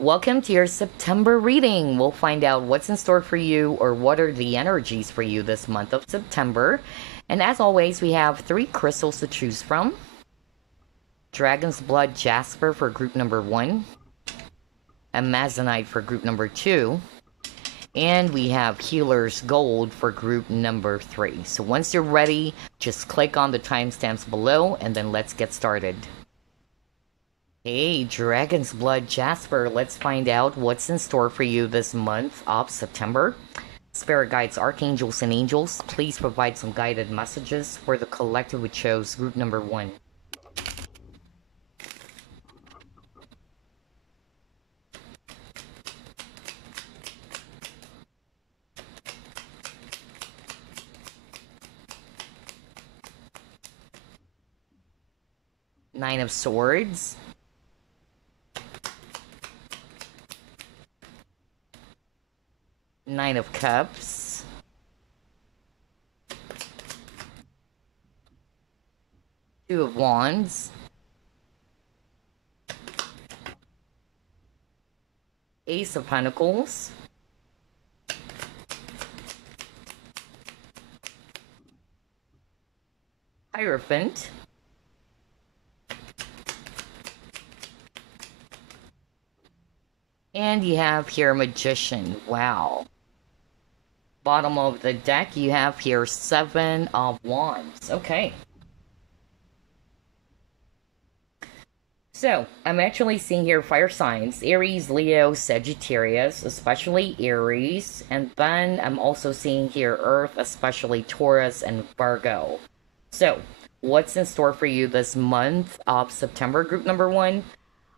Welcome to your September reading. We'll find out what's in store for you or what are the energies for you this month of September. And as always, we have three crystals to choose from. Dragon's Blood Jasper for group number 1. Amazonite for group number 2. And we have Healer's Gold for group number 3. So once you're ready, just click on the timestamps below and then let's get started. Hey, Dragon's Blood Jasper, let's find out what's in store for you this month of September. Spirit guides, archangels, and angels, please provide some guided messages for the collective who chose group number 1. Nine of Swords. Nine of Cups. Two of Wands. Ace of Pentacles. Hierophant. And you have here Magician. Wow. Bottom of the deck, you have here 7 of Wands. Okay. So, I'm actually seeing here fire signs. Aries, Leo, Sagittarius, especially Aries. And then I'm also seeing here Earth, especially Taurus and Virgo. So, what's in store for you this month of September, group number 1?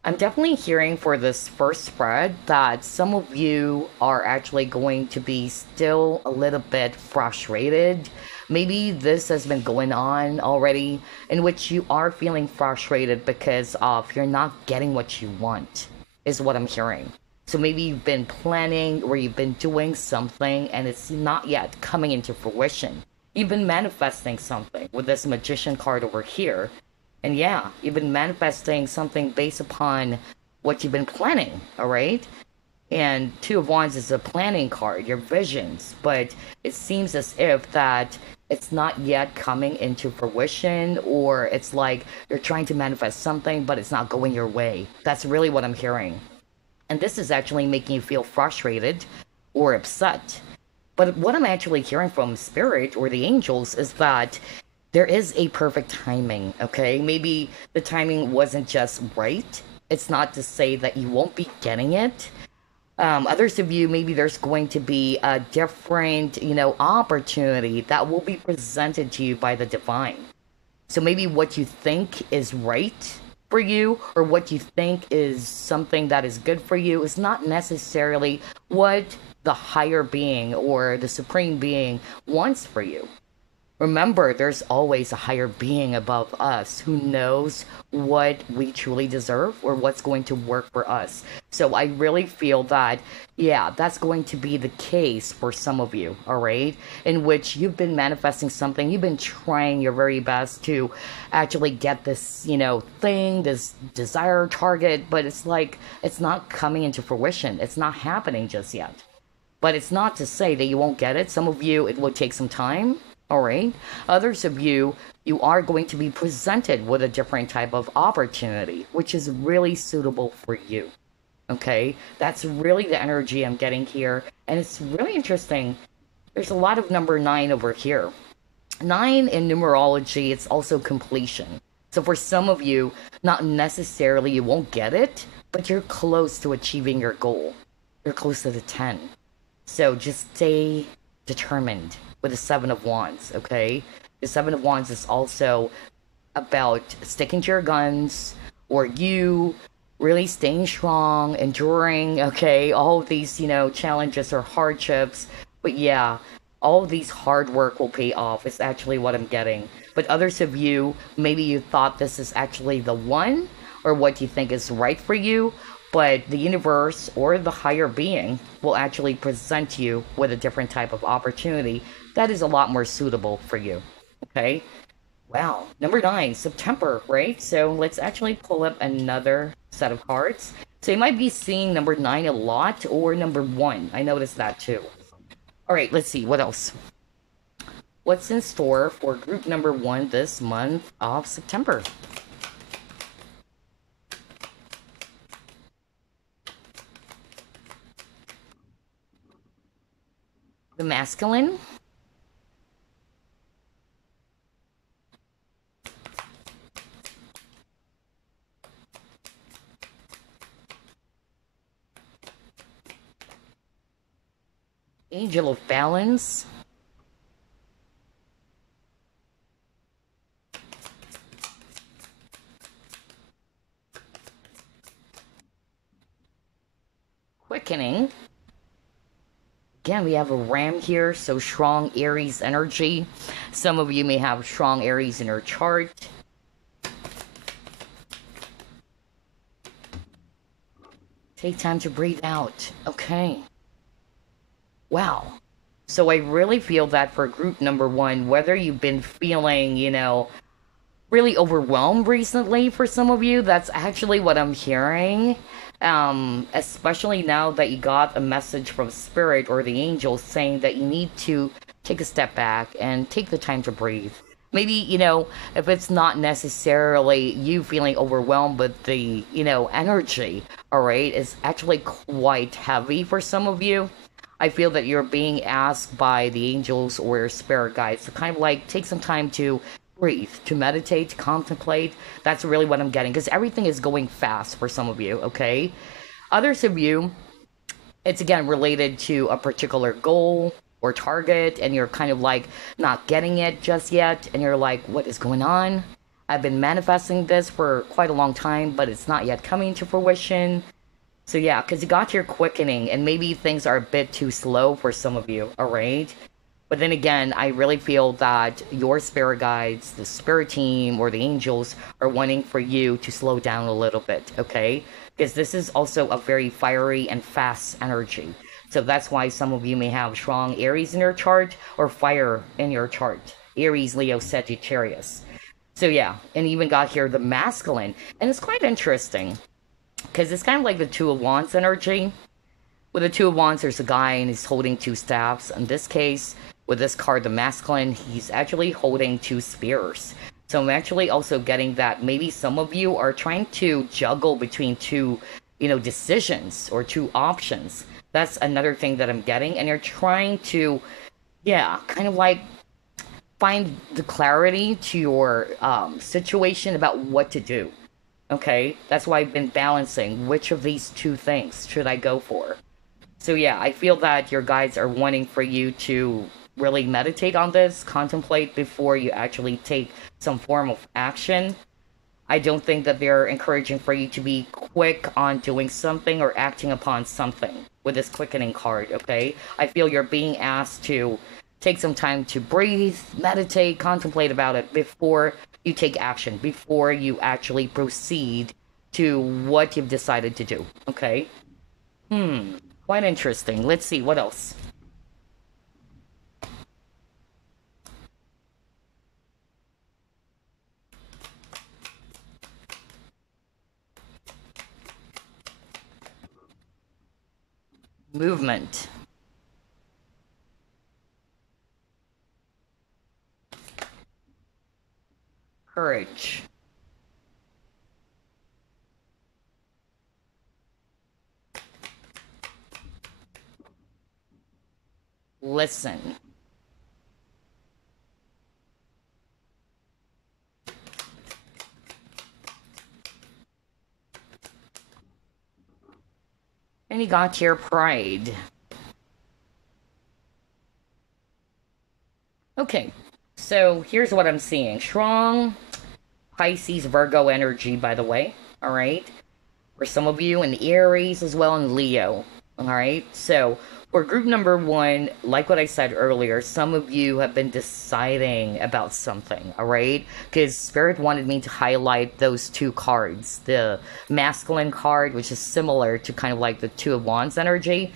I'm definitely hearing for this first spread that some of you are actually going to be still a little bit frustrated. Maybe this has been going on already, in which you are feeling frustrated because of you're not getting what you want, is what I'm hearing. So maybe you've been planning or you've been doing something and it's not yet coming into fruition. You've been manifesting something with this Magician card over here. And yeah, you've been manifesting something based upon what you've been planning, alright? And Two of Wands is a planning card, your visions. But it seems as if that it's not yet coming into fruition, or it's like you're trying to manifest something, but it's not going your way. That's really what I'm hearing. And this is actually making you feel frustrated or upset. But what I'm actually hearing from Spirit or the angels is that there is a perfect timing, okay? Maybe the timing wasn't just right. It's not to say that you won't be getting it. Others of you, maybe there's going to be a different, opportunity that will be presented to you by the divine. So maybe what you think is right for you or what you think is something that is good for you is not necessarily what the higher being or the supreme being wants for you. Remember, there's always a higher being above us who knows what we truly deserve or what's going to work for us. So I really feel that, yeah, that's going to be the case for some of you, all right? In which you've been manifesting something, you've been trying your very best to actually get this, thing, this desire target, but it's like it's not coming into fruition. It's not happening just yet. But it's not to say that you won't get it. Some of you, it will take some time. Alright, others of you, you are going to be presented with a different type of opportunity, which is really suitable for you. Okay, that's really the energy I'm getting here, and it's really interesting. There's a lot of number 9 over here. 9 in numerology, it's also completion. So for some of you, not necessarily you won't get it, but you're close to achieving your goal. You're close to the 10. So just stay determined with the 7 of Wands, okay? The 7 of Wands is also about sticking to your guns, or you really staying strong, enduring, okay? All of these, challenges or hardships. But yeah, all of these hard work will pay off, is actually what I'm getting. But others of you, maybe you thought this is actually the one, or what you think is right for you, but the universe or the higher being will actually present you with a different type of opportunity that is a lot more suitable for you. Okay? Wow. Number 9, September, right? So let's actually pull up another set of cards. So you might be seeing number 9 a lot, or number 1. I noticed that too. All right, let's see. What else? What's in store for group number 1 this month of September? The masculine. Angel of balance. Quickening. Again, we have a ram here, so strong Aries energy. Some of you may have strong Aries in your chart. Take time to breathe out. Okay. Wow. So I really feel that for group number 1, whether you've been feeling, really overwhelmed recently for some of you, that's actually what I'm hearing. Especially now that you got a message from Spirit or the angels saying that you need to take a step back and take the time to breathe. Maybe, if it's not necessarily you feeling overwhelmed, but the, energy, all right, is actually quite heavy for some of you. I feel that you're being asked by the angels or your spirit guides to kind of like take some time to breathe, to meditate, to contemplate. That's really what I'm getting, because everything is going fast for some of you, okay? Others of you, it's again related to a particular goal or target, and you're kind of like not getting it just yet, and you're like, what is going on? I've been manifesting this for quite a long time, but it's not yet coming to fruition. So yeah, because you got your quickening, and maybe things are a bit too slow for some of you, all right? But then again, I really feel that your spirit guides, the spirit team, or the angels are wanting for you to slow down a little bit, okay? Because this is also a very fiery and fast energy. So that's why some of you may have strong Aries in your chart or fire in your chart. Aries, Leo, Sagittarius. So yeah, and even got here the masculine. And it's quite interesting, because it's kind of like the Two of Wands energy. With the Two of Wands, there's a guy and he's holding 2 staffs. In this case, with this card, the masculine, he's actually holding 2 spears. So I'm actually also getting that maybe some of you are trying to juggle between 2, decisions or 2 options. That's another thing that I'm getting. And you're trying to, kind of like find the clarity to your situation about what to do. Okay, that's why I've been balancing which of these 2 things should I go for. So yeah, I feel that your guides are wanting for you to really meditate on this, contemplate before you actually take some form of action. I don't think that they're encouraging for you to be quick on doing something or acting upon something with this quickening card, okay? I feel you're being asked to take some time to breathe, meditate, contemplate about it before you take action, before you actually proceed to what you've decided to do, okay? Quite interesting. Let's see, what else? Movement. Courage. Listen. And you got your pride. Okay, so here's what I'm seeing. Strong Pisces, Virgo energy, by the way. All right. For some of you, in Aries as well, and Leo. All right. So for group number 1, like what I said earlier, some of you have been deciding about something. All right. Because Spirit wanted me to highlight those 2 cards. The masculine card, which is similar to kind of like the Two of Wands energy.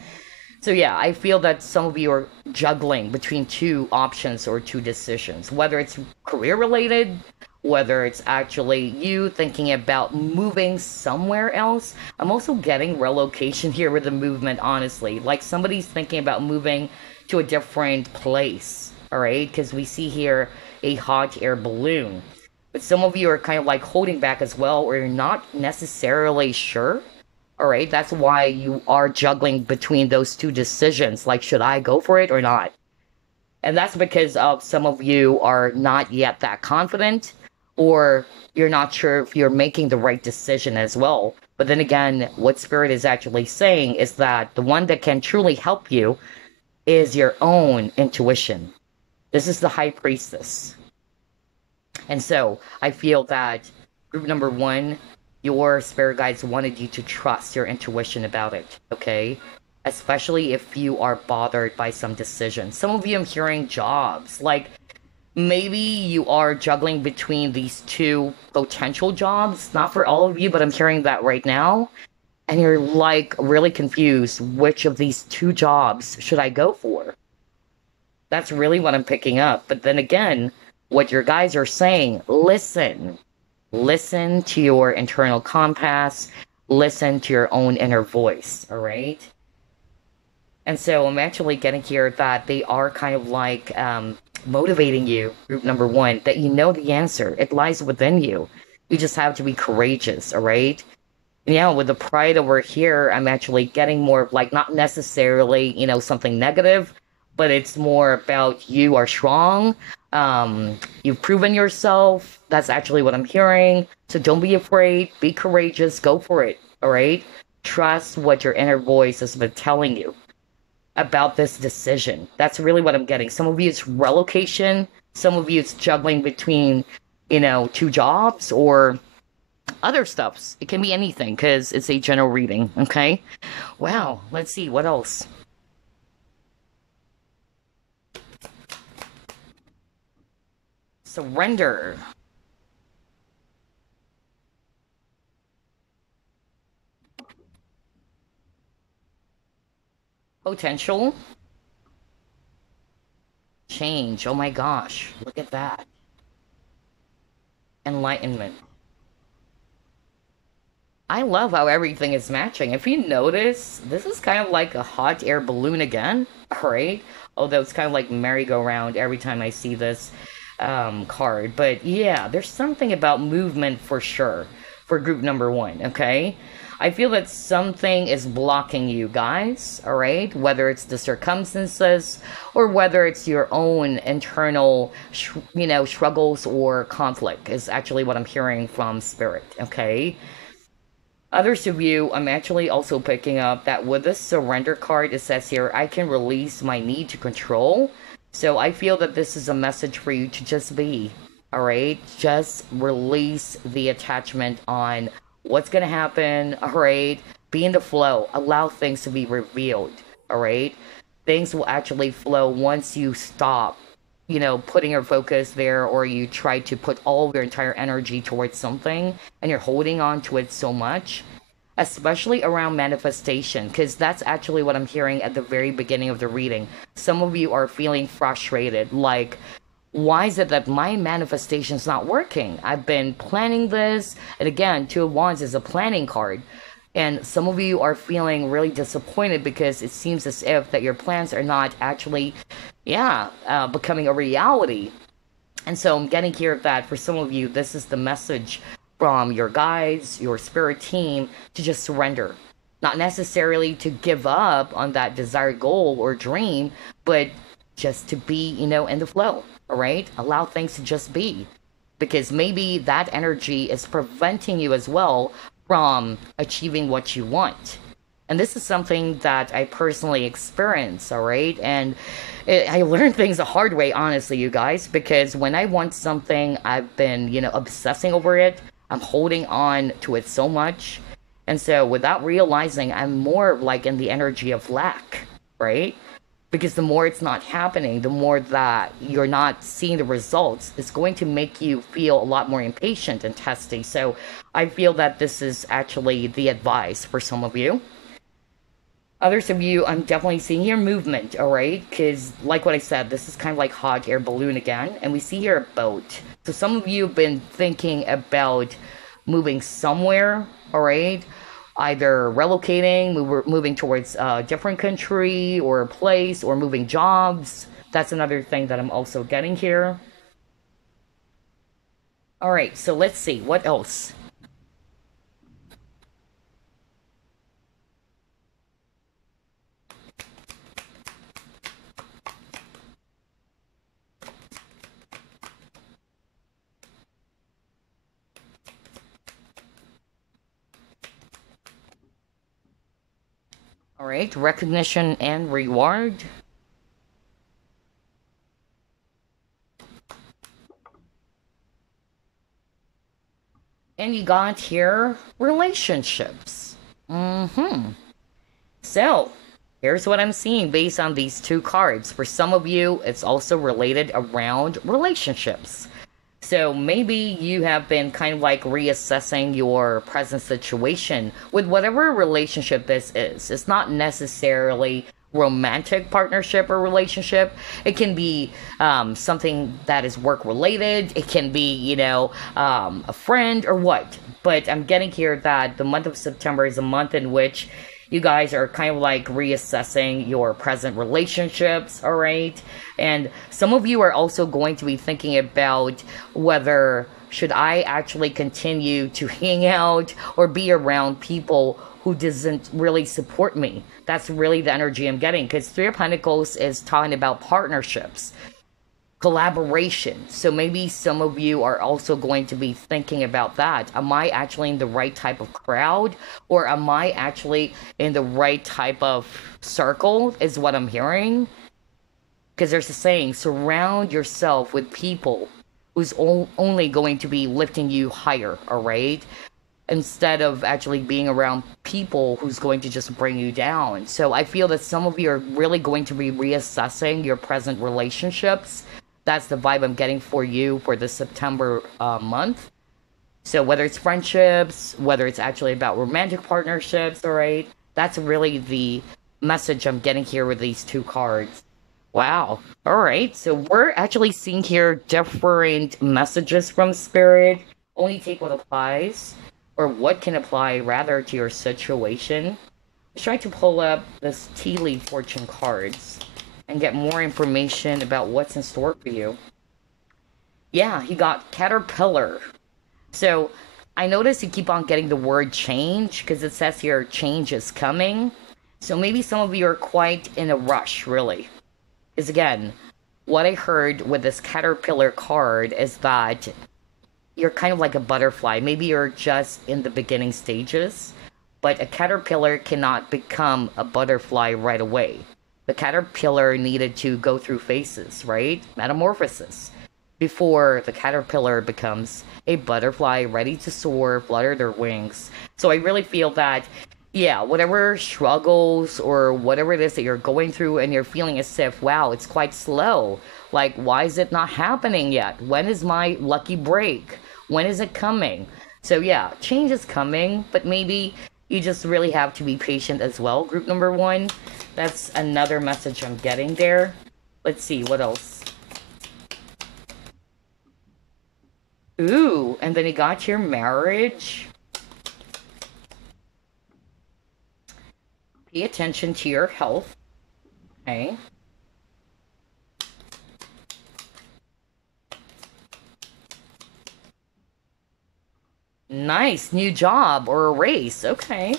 So yeah, I feel that some of you are juggling between 2 options or 2 decisions, whether it's career related whether it's actually you thinking about moving somewhere else. I'm also getting relocation here with the movement, honestly. Like somebody's thinking about moving to a different place, all right? Because we see here a hot air balloon. But some of you are kind of like holding back as well, or you're not necessarily sure. All right, that's why you are juggling between those two decisions. Like, should I go for it or not? And that's because of some of you are not yet that confident, or you're not sure if you're making the right decision as well. But then again, what Spirit is actually saying is that the one that can truly help you is your own intuition. This is the High Priestess. And so I feel that group number one, your spirit guides wanted you to trust your intuition about it, okay? Especially if you are bothered by some decisions. Some of you, I'm hearing jobs. Like, maybe you are juggling between these two potential jobs. Not for all of you, but I'm hearing that right now. And you're like really confused. Which of these two jobs should I go for? That's really what I'm picking up. But then again, what your guys are saying, listen. Listen to your internal compass. Listen to your own inner voice, all right? And so I'm actually getting here that they are kind of like motivating you, group number one, that you know the answer. It lies within you. You just have to be courageous, all right? Yeah, with the pride over here, I'm actually getting more of like not necessarily, something negative, but it's more about you are strong. You've proven yourself. That's actually what I'm hearing. So don't be afraid. Be courageous. Go for it, all right? Trust what your inner voice has been telling you about this decision. That's really what I'm getting. Some of you it's relocation. Some of you it's juggling between, two jobs or other stuffs. It can be anything because it's a general reading, okay? Wow, let's see, what else? Surrender. Potential. Change. Oh my gosh, look at that. Enlightenment. I love how everything is matching. If you notice, this is kind of like a hot air balloon again, right? Although it's kind of like merry-go-round every time I see this card. But yeah, there's something about movement for sure for group number one, okay? I feel that something is blocking you guys, all right? Whether it's the circumstances or whether it's your own internal, struggles or conflict is actually what I'm hearing from Spirit, okay? Others of you, I'm actually also picking up that with this surrender card, it says here, I can release my need to control. So I feel that this is a message for you to just be, all right? Just release the attachment on what's going to happen, all right? Be in the flow. Allow things to be revealed, all right? Things will actually flow once you stop, putting your focus there, or you try to put all of your entire energy towards something and you're holding on to it so much, especially around manifestation, because that's actually what I'm hearing at the very beginning of the reading. Some of you are feeling frustrated, like, why is it that my manifestation's not working? I've been planning this, and again, Two of Wands is a planning card. And some of you are feeling really disappointed because it seems as if that your plans are not actually, becoming a reality. And so I'm getting here that for some of you, this is the message from your guides, your spirit team, to just surrender. Not necessarily to give up on that desired goal or dream, but just to be, in the flow, all right? Allow things to just be. Because maybe that energy is preventing you as well from achieving what you want. And this is something that I personally experience, all right? And I learned things the hard way, honestly, you guys, because when I want something, I've been, obsessing over it. I'm holding on to it so much. And so without realizing, I'm more like in the energy of lack, right? Because the more it's not happening, the more that you're not seeing the results, it's going to make you feel a lot more impatient and testy. So I feel that this is actually the advice for some of you. Others of you, I'm definitely seeing your movement, all right? Because, like what I said, this is kind of like hot air balloon again, and we see here a boat. So some of you have been thinking about moving somewhere, all right? Either relocating, moving towards a different country or a place, or moving jobs. That's another thing that I'm also getting here. All right, so let's see, what else? All right, recognition and reward. And you got here relationships. So, here's what I'm seeing based on these two cards. For some of you, it's also related around relationships. So maybe you have been kind of like reassessing your present situation with whatever relationship this is. It's not necessarily romantic partnership or relationship. It can be something that is work related. It can be, a friend or what. But I'm getting here that the month of September is a month in which you guys are kind of like reassessing your present relationships, all right? And some of you are also going to be thinking about whether should I actually continue to hang out or be around people who doesn't really support me. That's really the energy I'm getting, because Three of Pentacles is talking about partnerships, collaboration. So maybe some of you are also going to be thinking about that. Am I actually in the right type of crowd, or am I actually in the right type of circle, is what I'm hearing. Because there's a saying, surround yourself with people who's only going to be lifting you higher, all right? Instead of actually being around people who's going to just bring you down. So I feel that some of you are really going to be reassessing your present relationships. That's the vibe I'm getting for you for the September month. So whether it's friendships, whether it's actually about romantic partnerships, all right? That's really the message I'm getting here with these two cards. Wow. All right. So we're actually seeing here different messages from Spirit. Only take what applies, or what can apply rather to your situation. Let's try to pull up this tea leaf fortune cards and get more information about what's in store for you. Yeah, you got caterpillar. So I notice you keep on getting the word change because it says here change is coming. So maybe some of you are quite in a rush, really. Because again, what I heard with this caterpillar card is that you're kind of like a butterfly. Maybe you're just in the beginning stages, but a caterpillar cannot become a butterfly right away. The caterpillar needed to go through phases, right? Metamorphosis. Before the caterpillar becomes a butterfly ready to soar, flutter their wings. So I really feel that, yeah, whatever struggles or whatever it is that you're going through and you're feeling as if, wow, it's quite slow. Like, why is it not happening yet? When is my lucky break? When is it coming? So yeah, change is coming, but maybe you just really have to be patient as well. Group number one, that's another message I'm getting there. Let's see, what else? Ooh, and then you got your marriage. Pay attention to your health. Okay. Nice, new job or a race. Okay.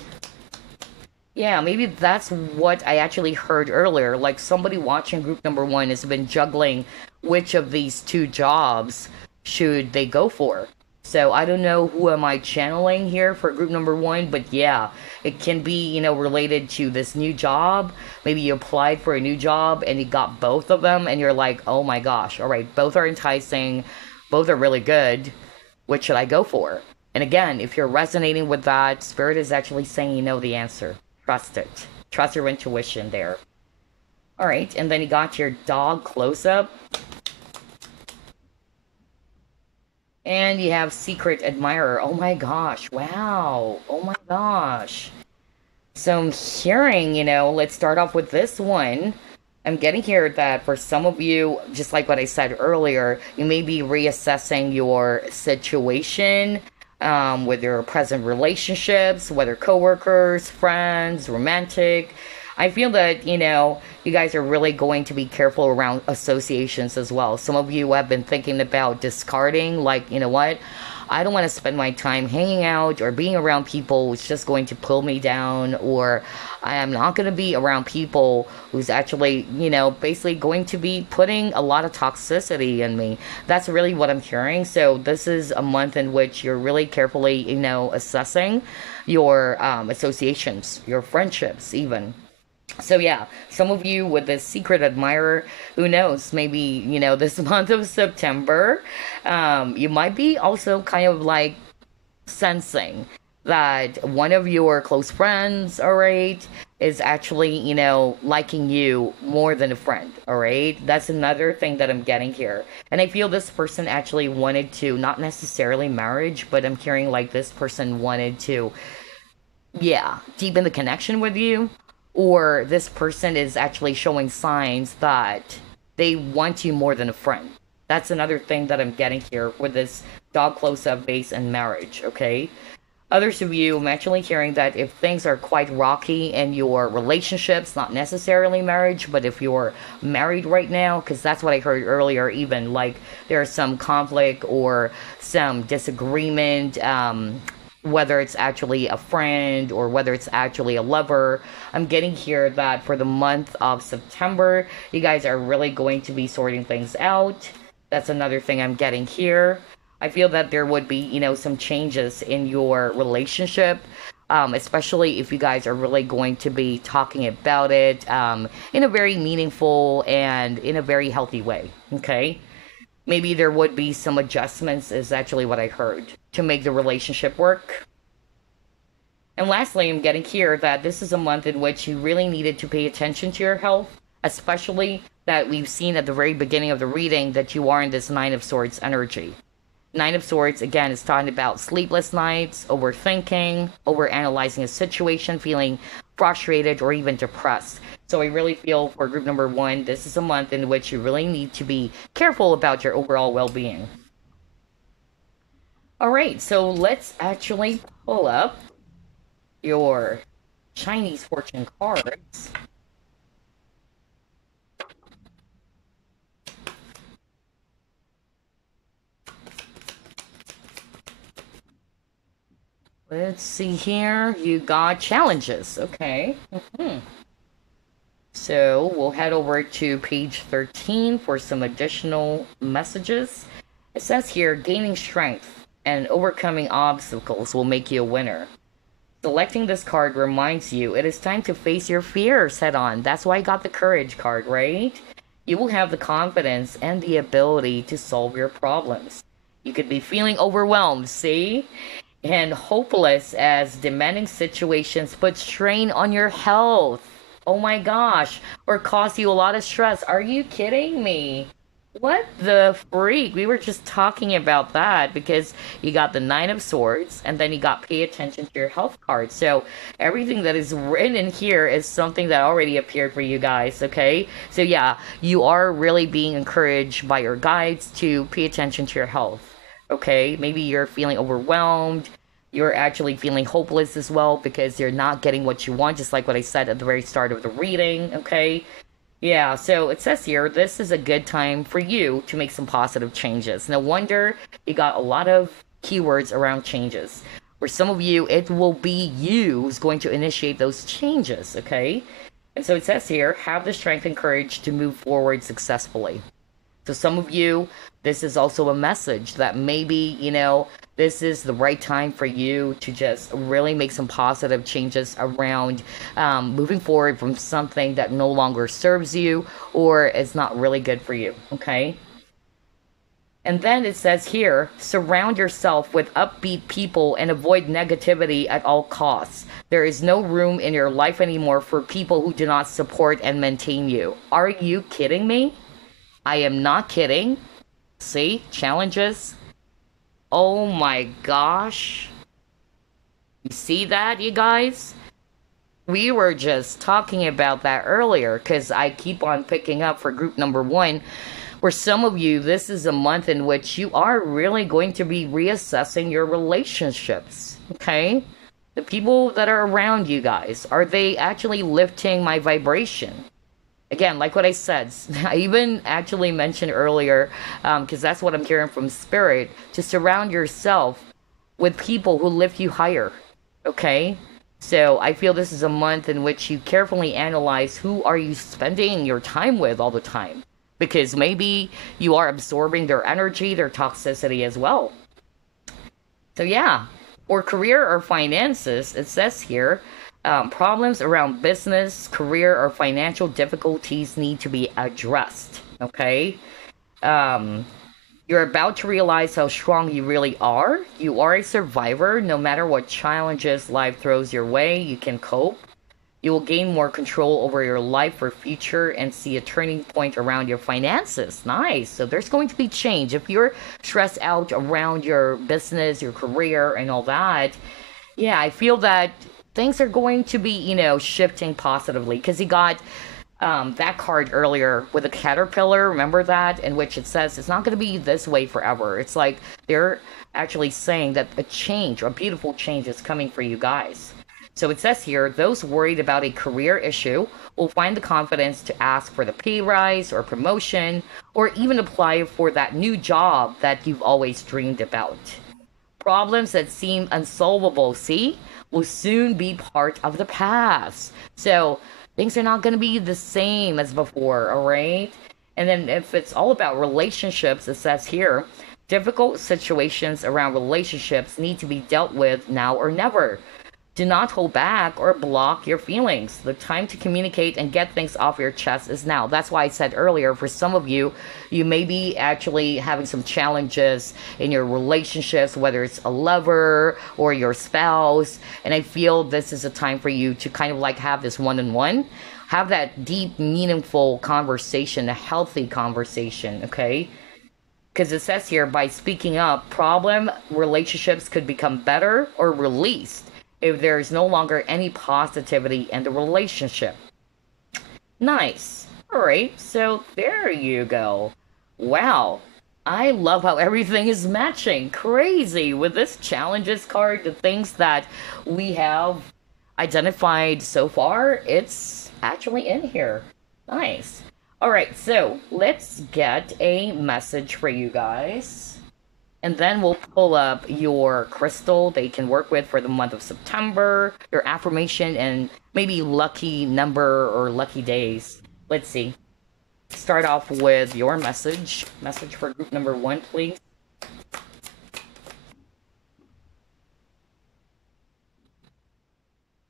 Yeah, maybe that's what I actually heard earlier. Like somebody watching group number one has been juggling which of these two jobs should they go for. So I don't know who am I channeling here for group number one, but yeah, it can be, related to this new job. Maybe you applied for a new job and you got both of them and you're like, oh my gosh, all right, both are enticing, both are really good. Which should I go for? And again, if you're resonating with that, Spirit is actually saying you know the answer. Trust it. Trust your intuition there. All right, and then you got your dog close-up. And you have secret admirer. Oh my gosh, wow. Oh my gosh. So I'm hearing, let's start off with this one. I'm getting here that for some of you, just like what I said earlier, you may be reassessing your situation with your present relationships, whether coworkers, friends, romantic. I feel that, you guys are really going to be careful around associations as well. Some of you have been thinking about discarding, like, you know what? I don't want to spend my time hanging out or being around people who's just going to pull me down, or I am not going to be around people who's actually, basically going to be putting a lot of toxicity in me. That's really what I'm hearing. So this is a month in which you're really carefully, assessing your associations, your friendships, even. So yeah, some of you with this secret admirer, who knows, maybe, this month of September, you might be also kind of like sensing that one of your close friends, all right, is actually, liking you more than a friend, all right? That's another thing that I'm getting here. And I feel this person actually wanted to, not necessarily marriage, but I'm hearing like this person wanted to, yeah, deepen the connection with you, or this person is actually showing signs that they want you more than a friend. That's another thing that I'm getting here with this dog close up base and marriage, okay? Others of you, I'm actually hearing that if things are quite rocky in your relationships, not necessarily marriage, but if you're married right now, because that's what I heard earlier, even like there's some conflict or some disagreement, whether it's actually a friend or whether it's actually a lover. I'm getting here that for the month of September, you guys are really going to be sorting things out. That's another thing I'm getting here. I feel that there would be, some changes in your relationship, especially if you guys are really going to be talking about it in a very meaningful and in a very healthy way. Okay. Maybe there would be some adjustments, is actually what I heard, to make the relationship work. And lastly, I'm getting here that this is a month in which you really needed to pay attention to your health, especially that we've seen at the very beginning of the reading that you are in this Nine of Swords energy. Nine of Swords, again, is talking about sleepless nights, overthinking, overanalyzing a situation, feeling frustrated or even depressed. So I really feel for group number one, this is a month in which you really need to be careful about your overall well-being. All right, so let's actually pull up your Chinese fortune cards. Let's see here. You got challenges. Okay. So we'll head over to page 13 for some additional messages. It says here, gaining strength and overcoming obstacles will make you a winner. Selecting this card reminds you it is time to face your fears head on. That's why I got the courage card, right? You will have the confidence and the ability to solve your problems. You could be feeling overwhelmed, see? And hopeless as demanding situations put strain on your health. Oh my gosh. Or cause you a lot of stress. Are you kidding me? What the freak? We were just talking about that because you got the Nine of Swords and then you got pay attention to your health card. So everything that is written in here is something that already appeared for you guys, okay? So yeah, you are really being encouraged by your guides to pay attention to your health, okay? Maybe you're feeling overwhelmed. You're actually feeling hopeless as well because you're not getting what you want, just like what I said at the very start of the reading, okay? Yeah, so it says here, this is a good time for you to make some positive changes. No wonder you got a lot of keywords around changes. For some of you, it will be you who's going to initiate those changes, okay? And so it says here, have the strength and courage to move forward successfully. So some of you, this is also a message that maybe, this is the right time for you to just really make some positive changes around moving forward from something that no longer serves you or is not really good for you, okay? And then it says here, surround yourself with upbeat people and avoid negativity at all costs. There is no room in your life anymore for people who do not support and maintain you. Are you kidding me? I am not kidding. See? Challenges. Oh my gosh. You see that, you guys? We were just talking about that earlier because I keep on picking up for group number one. For some of you, this is a month in which you are really going to be reassessing your relationships. Okay? The people that are around you guys, are they actually lifting my vibration? Again, like what I said, I even actually mentioned earlier, because that's what I'm hearing from Spirit, to surround yourself with people who lift you higher. Okay? So I feel this is a month in which you carefully analyze who are you spending your time with all the time. Because maybe you are absorbing their energy, their toxicity as well. So yeah, or career or finances, it says here, problems around business, career, or financial difficulties need to be addressed. Okay? Um, you're about to realize how strong you really are. You are a survivor. No matter what challenges life throws your way, you can cope. You will gain more control over your life for future and see a turning point around your finances. Nice. So there's going to be change. If you're stressed out around your business, your career, and all that, yeah, I feel that things are going to be, shifting positively. Because he got that card earlier with a caterpillar, remember that? In which it says it's not going to be this way forever. It's like they're actually saying that a change, a beautiful change is coming for you guys. So it says here, those worried about a career issue will find the confidence to ask for the pay rise or promotion, or even apply for that new job that you've always dreamed about. Problems that seem unsolvable, see, will soon be part of the past. So things are not going to be the same as before, all right? And then if it's all about relationships, it says here, difficult situations around relationships need to be dealt with now or never. Do not hold back or block your feelings. The time to communicate and get things off your chest is now. That's why I said earlier, for some of you, you may be actually having some challenges in your relationships, whether it's a lover or your spouse. And I feel this is a time for you to kind of like have this one-on-one, have that deep, meaningful conversation, a healthy conversation, okay? Because it says here, by speaking up, problem relationships could become better or released if there is no longer any positivity in the relationship. Nice. All right, so there you go. Wow. I love how everything is matching. Crazy. With this challenges card, the things that we have identified so far, it's actually in here. Nice. All right, so let's get a message for you guys. And then we'll pull up your crystal that you can work with for the month of September, your affirmation, and maybe lucky number or lucky days. Let's see. Start off with your message. Message for group number one, please.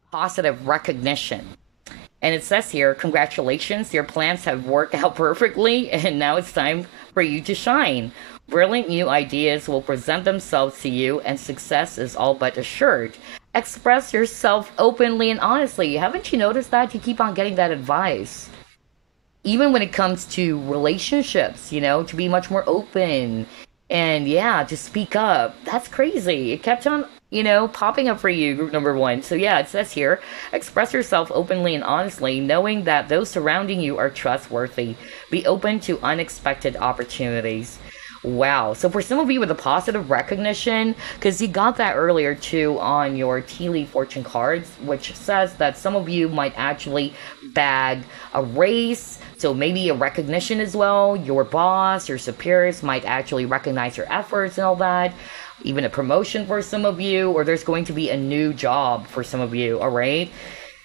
Positive recognition. And it says here, congratulations, your plans have worked out perfectly, and now it's time for you to shine. Brilliant new ideas will present themselves to you, and success is all but assured. Express yourself openly and honestly. Haven't you noticed that? You keep on getting that advice. Even when it comes to relationships, to be much more open and yeah, to speak up. That's crazy. It kept on, popping up for you, group number one. So yeah, it says here, express yourself openly and honestly, knowing that those surrounding you are trustworthy. Be open to unexpected opportunities. Wow. So for some of you with a positive recognition, because you got that earlier too on your tea leaf fortune cards, which says that some of you might actually bag a raise. So maybe a recognition as well. Your boss, your superiors might actually recognize your efforts and all that. Even a promotion for some of you, or there's going to be a new job for some of you, all right?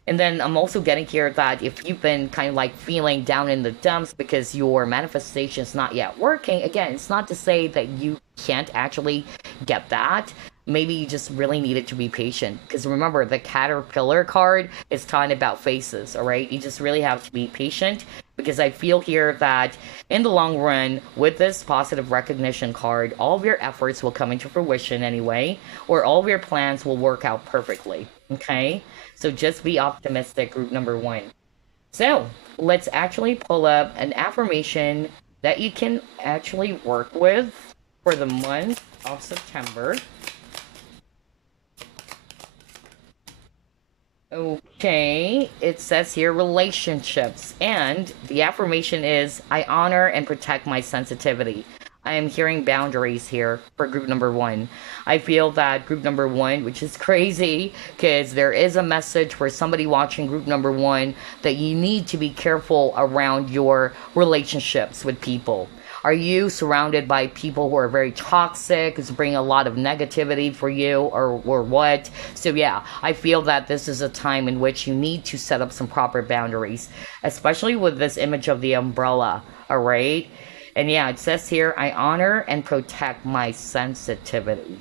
And then I'm also getting here that if you've been kind of like feeling down in the dumps because your manifestation is not yet working, again, it's not to say that you can't actually get that. Maybe you just really needed to be patient. Because remember, the caterpillar card is talking about phases, all right? You just really have to be patient. Because I feel here that in the long run, with this positive recognition card, all of your efforts will come into fruition anyway, or all of your plans will work out perfectly, okay? So just be optimistic, group number one. So let's actually pull up an affirmation that you can actually work with for the month of September. Okay. Okay, it says here relationships, and the affirmation is I honor and protect my sensitivity. I am hearing boundaries here for group number one. I feel that group number one, which is crazy, because there is a message for somebody watching group number one that you need to be careful around your relationships with people. Are you surrounded by people who are very toxic, who's bringing a lot of negativity for you, or what? So yeah, I feel that this is a time in which you need to set up some proper boundaries, especially with this image of the umbrella, all right? And yeah, it says here, I honor and protect my sensitivity.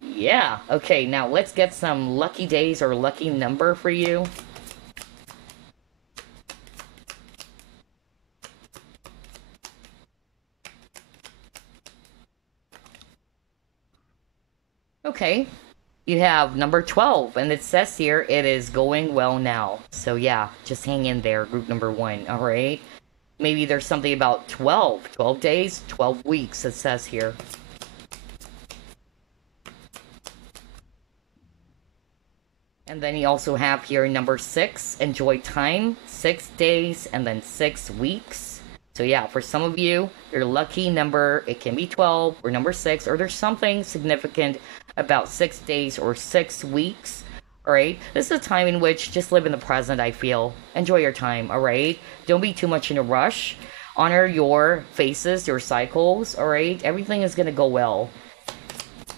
Yeah, okay, now let's get some lucky days or lucky number for you. Okay, you have number 12, and it says here it is going well now. So yeah, just hang in there, group number one, all right? Maybe there's something about 12 days, 12 weeks, it says here. And then you also have here number 6, enjoy time, 6 days, and then 6 weeks. So yeah, for some of you, your lucky number, it can be 12 or number 6, or there's something significant about 6 days or 6 weeks. All right, this is a time in which just live in the present. I feel enjoy your time. All right, don't be too much in a rush. Honor your phases, your cycles. All right, everything is gonna go well.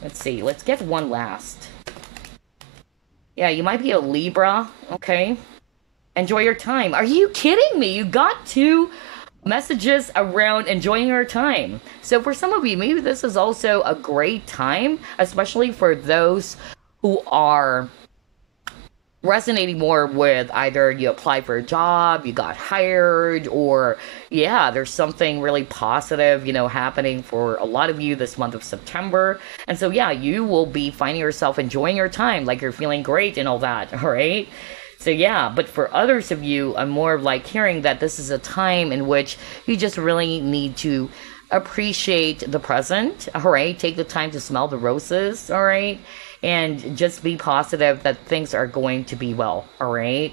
Let's see, let's get one last. Yeah, you might be a Libra. Okay, enjoy your time. Are you kidding me? You got 2 messages around enjoying your time. So for some of you, maybe this is also a great time, especially for those who are resonating more with either you apply for a job, you got hired, or yeah, there's something really positive, happening for a lot of you this month of September. And so yeah, you will be finding yourself enjoying your time, like you're feeling great and all that, all right? So yeah, but for others of you, I'm more like hearing that this is a time in which you just really need to appreciate the present, all right? Take the time to smell the roses, all right? And just be positive that things are going to be well, all right?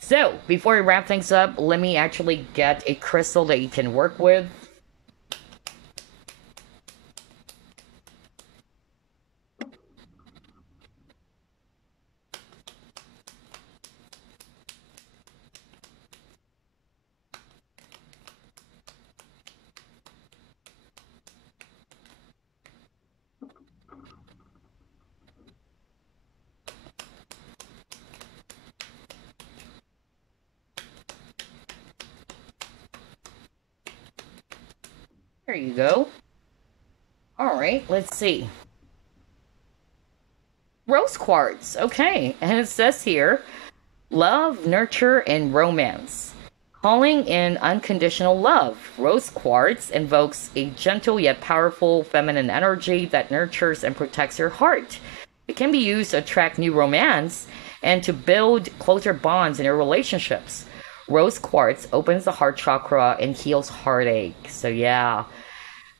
So before we wrap things up, let me actually get a crystal that you can work with. There you go. All right, let's see. Rose quartz. Okay, and it says here, love, nurture, and romance. Calling in unconditional love. Rose quartz invokes a gentle yet powerful feminine energy that nurtures and protects your heart. It can be used to attract new romance and to build closer bonds in your relationships. Rose quartz opens the heart chakra and heals heartache. So yeah,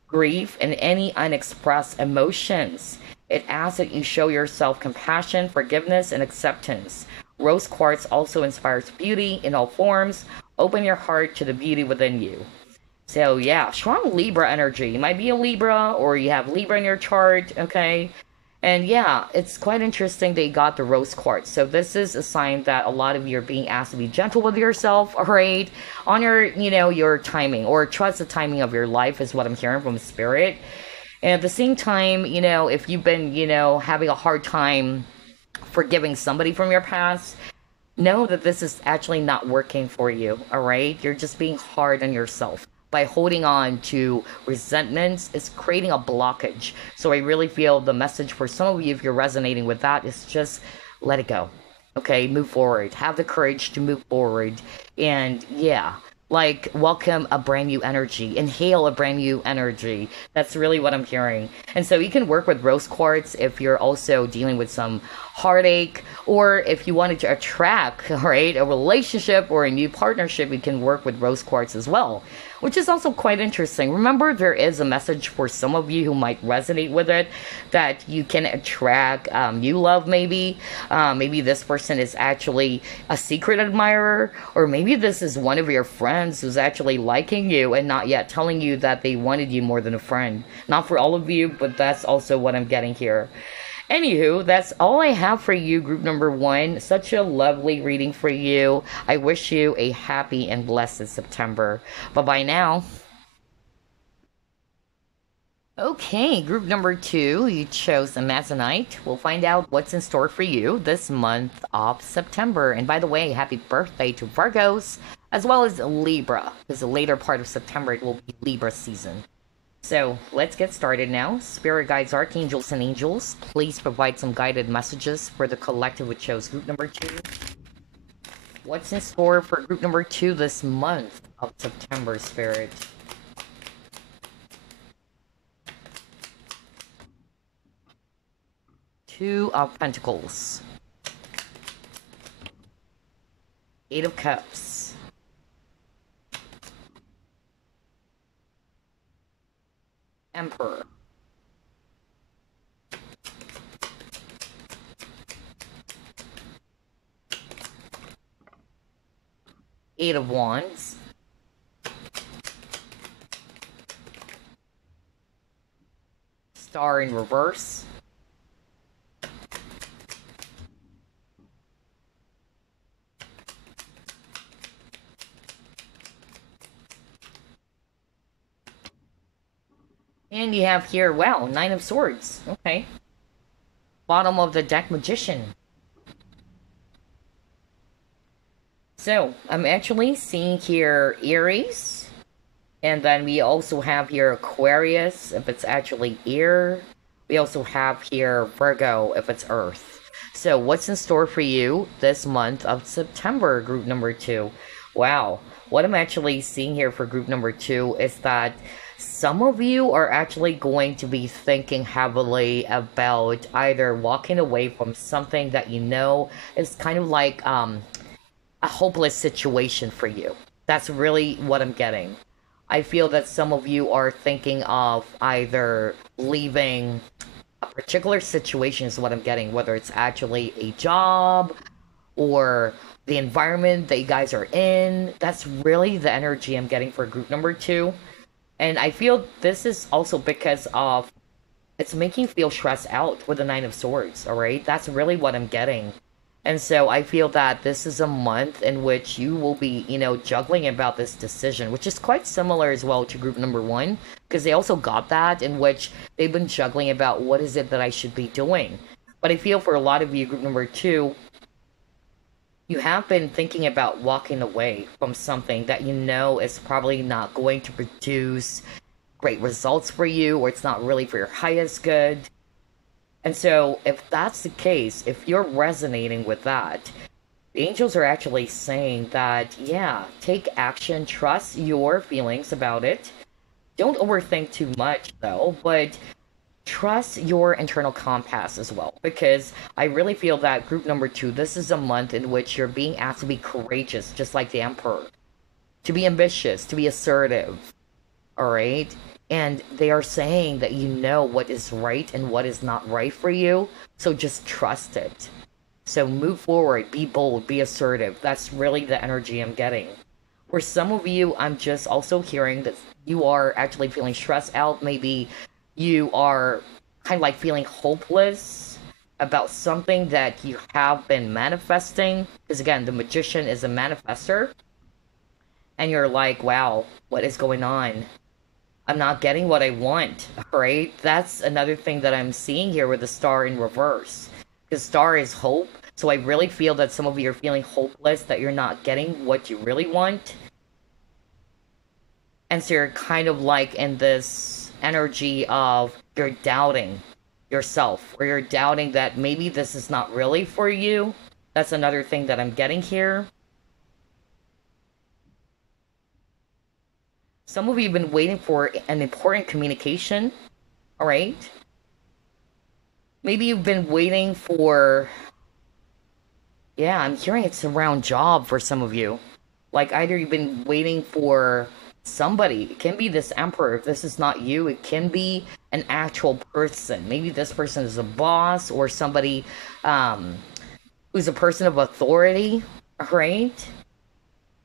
grief and any unexpressed emotions. It asks that you show yourself compassion, forgiveness, and acceptance. Rose quartz also inspires beauty in all forms. Open your heart to the beauty within you. So yeah, strong Libra energy. You might be a Libra or you have Libra in your chart, okay? And yeah, it's quite interesting they got the rose quartz. So this is a sign that a lot of you are being asked to be gentle with yourself, all right? Honor, your timing, or trust the timing of your life is what I'm hearing from spirit. And at the same time, if you've been, having a hard time forgiving somebody from your past, know that this is actually not working for you, all right? You're just being hard on yourself. By holding on to resentments, is creating a blockage. So I really feel the message for some of you, if you're resonating with that, is just let it go. Okay, move forward. Have the courage to move forward. And yeah, like welcome a brand new energy. Inhale a brand new energy. That's really what I'm hearing. And so you can work with rose quartz if you're also dealing with some heartache, or if you wanted to attract, right, a relationship or a new partnership, you can work with rose quartz as well. which is also quite interesting. Remember, there is a message for some of you who might resonate with it, that you can attract new love, maybe. Maybe this person is actually a secret admirer, or maybe this is one of your friends who's actually liking you and not yet telling you that they wanted you more than a friend. Not for all of you, but that's also what I'm getting here. Anywho, that's all I have for you, group number one. Such a lovely reading for you. I wish you a happy and blessed September. Bye bye now. Okay, group number two, you chose Amazonite. We'll find out what's in store for you this month of September. And by the way, happy birthday to Virgos, as well as Libra, because the later part of September it will be Libra season. So let's get started now. Spirit guides, archangels, and angels, please provide some guided messages for the collective which chose group number two. What's in store for group number two this month of September, Spirit? Two of Pentacles. Eight of Cups. Emperor. Eight of Wands. Star in reverse. And you have here, wow, Nine of Swords. Okay. Bottom of the deck, Magician. So, I'm actually seeing here Aries. And then we also have here Aquarius, if it's actually air. We also have here Virgo, if it's earth. So, what's in store for you this month of September, group number two? Wow. What I'm actually seeing here for group number two is that some of you are actually going to be thinking heavily about either walking away from something that you know is kind of like a hopeless situation for you. That's really what I'm getting. I feel that some of you are thinking of either leaving a particular situation is what I'm getting, whether it's actually a job or the environment that you guys are in. That's really the energy I'm getting for group number two. And I feel this is also because of it's making you feel stressed out with the Nine of Swords, alright? That's really what I'm getting. And so I feel that this is a month in which you will be, juggling about this decision, which is quite similar as well to group number one, because they also got that, in which they've been juggling about what is it that I should be doing. But I feel for a lot of you, group number two, you have been thinking about walking away from something that you know is probably not going to produce great results for you, or it's not really for your highest good. And so, if that's the case, if you're resonating with that, the angels are actually saying that, yeah, take action, trust your feelings about it. Don't overthink too much, though, but trust your internal compass as well, because I really feel that group number two, this is a month in which you're being asked to be courageous, just like the Emperor, to be ambitious, to be assertive, all right? And they are saying that you know what is right and what is not right for you, so just trust it. So move forward, be bold, be assertive. That's really the energy I'm getting. For some of you, I'm just also hearing that you are actually feeling stressed out. Maybe you are kind of like feeling hopeless about something that you have been manifesting. Because again, the Magician is a manifester. And you're like, wow, what is going on? I'm not getting what I want, right? That's another thing that I'm seeing here with the Star in reverse. Because Star is hope. So I really feel that some of you are feeling hopeless, that you're not getting what you really want. And so you're kind of like in this energy of you're doubting yourself, or you're doubting that maybe this is not really for you. That's another thing that I'm getting here. Some of you have been waiting for an important communication, all right? Maybe you've been waiting for, yeah, I'm hearing it's around job for some of you. Like either you've been waiting for somebody. It can be this emperor. If this is not you, it can be an actual person. Maybe this person is a boss or somebody um, who's a person of authority, right?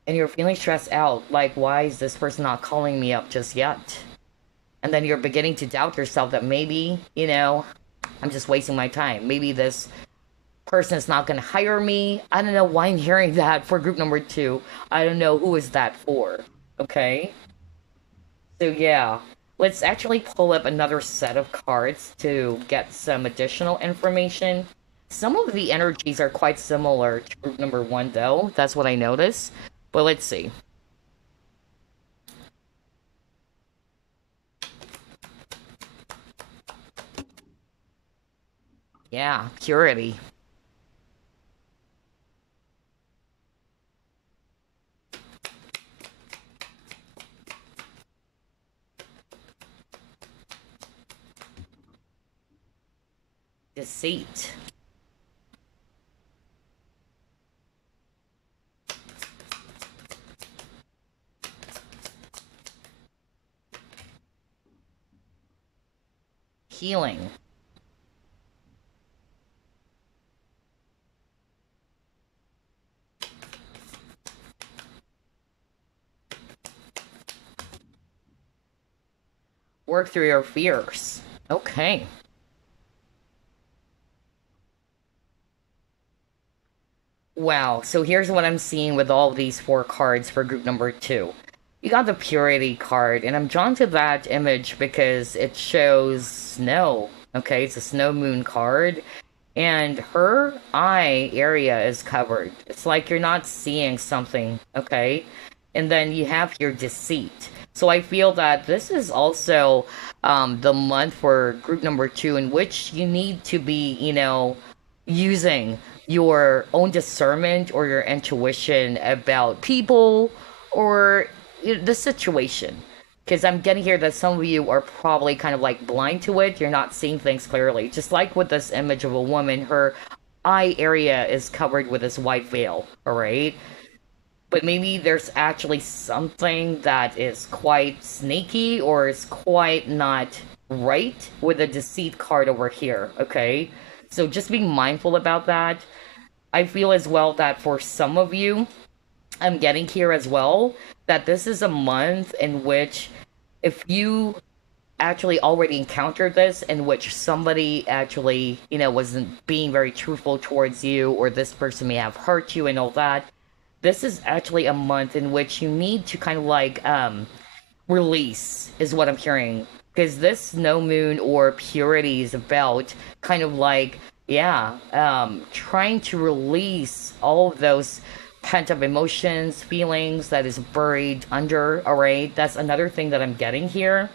And you're feeling stressed out. Like, why is this person not calling me up just yet? And then you're beginning to doubt yourself that maybe, I'm just wasting my time. Maybe this person is not going to hire me. I don't know why I'm hearing that for group number 2. I don't know who is that for. Okay? So yeah, let's actually pull up another set of cards to get some additional information. Some of the energies are quite similar to group number 1 though. That's what I noticed. But let's see. Yeah, purity. Deceit. Healing. Work through your fears. Okay. Wow, so here's what I'm seeing with all these 4 cards for group number 2. You got the Purity card, and I'm drawn to that image because it shows snow. Okay, it's a snow moon card, and her eye area is covered. It's like you're not seeing something, okay? And then you have your deceit. So I feel that this is also the month for group number 2 in which you need to be, using your own discernment or your intuition about people or the situation. Because I'm getting here that some of you are probably kind of like blind to it. You're not seeing things clearly. Just like with this image of a woman, her eye area is covered with this white veil, all right? But maybe there's actually something that is quite sneaky or is quite not right with the deceit card over here, okay? So just be mindful about that. I feel as well that for some of you, I'm getting here as well, that this is a month in which if you actually already encountered this, in which somebody actually, wasn't being very truthful towards you, or this person may have hurt you and all that, this is actually a month in which you need to kind of like release, is what I'm hearing. Because this no moon or purity is about kind of like, yeah, trying to release all of those pent up emotions, feelings that is buried under, all right? That's another thing that I'm getting here.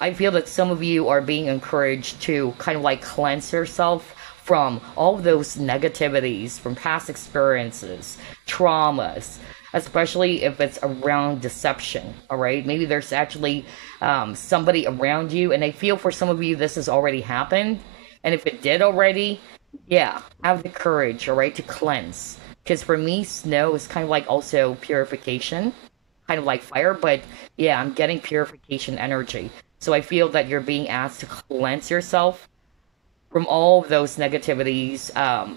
I feel that some of you are being encouraged to kind of like cleanse yourself from all of those negativities, from past experiences, traumas, especially if it's around deception, all right? Maybe there's actually somebody around you, and I feel for some of you this has already happened. And if it did already, yeah, have the courage, all right, to cleanse. Because for me, snow is kind of like also purification, kind of like fire, but yeah, I'm getting purification energy. So I feel that you're being asked to cleanse yourself from all of those negativities,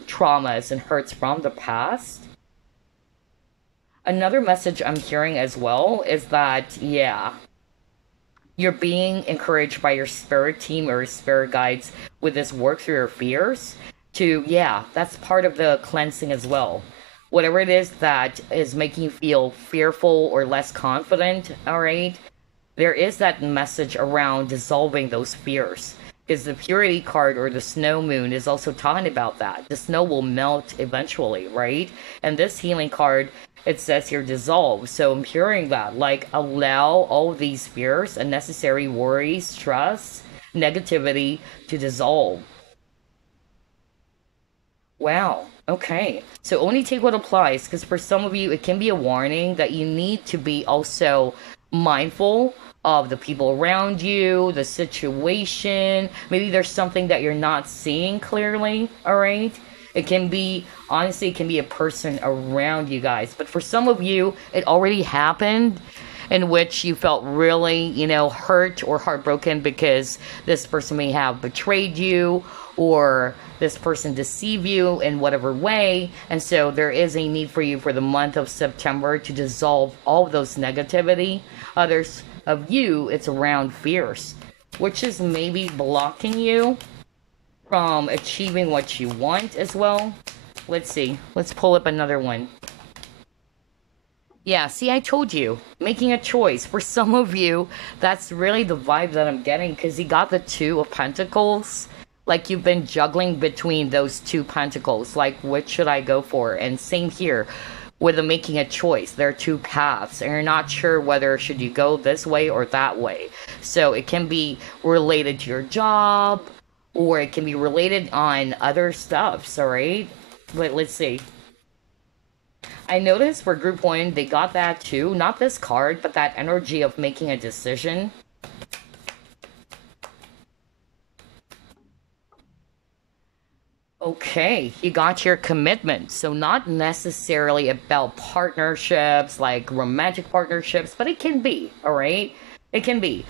traumas, and hurts from the past. Another message I'm hearing as well is that, yeah, you're being encouraged by your spirit team or spirit guides with this work through your fears to, yeah, that's part of the cleansing as well. Whatever it is that is making you feel fearful or less confident, all right, there is that message around dissolving those fears. Because the purity card or the snow moon is also talking about that. The snow will melt eventually, right? And this healing card, it says here dissolve. So I'm hearing that, like, allow all of these fears, unnecessary worries, stress, negativity to dissolve. Wow. Okay. So only take what applies, because for some of you, it can be a warning that you need to be also mindful of the people around you, the situation. Maybe there's something that you're not seeing clearly, all right? It can be, honestly, it can be a person around you guys. But for some of you, it already happened. in which you felt really, hurt or heartbroken because this person may have betrayed you or this person deceived you in whatever way. And so there is a need for you for the month of September to dissolve all of those negativity. Others of you, it's around fears, which is maybe blocking you from achieving what you want as well. Let's see. Let's pull up another one. Yeah, see, I told you. Making a choice. For some of you, that's really the vibe that I'm getting because he got the Two of Pentacles. Like you've been juggling between those two pentacles. Like, which should I go for? And same here with the making a choice. There are two paths and you're not sure whether should you go this way or that way. So it can be related to your job or it can be related on other stuffs, all right? But let's see. I noticed for group one, they got that too. Not this card, but that energy of making a decision. Okay, you got your commitment. So not necessarily about partnerships, like romantic partnerships, but it can be, all right? It can be.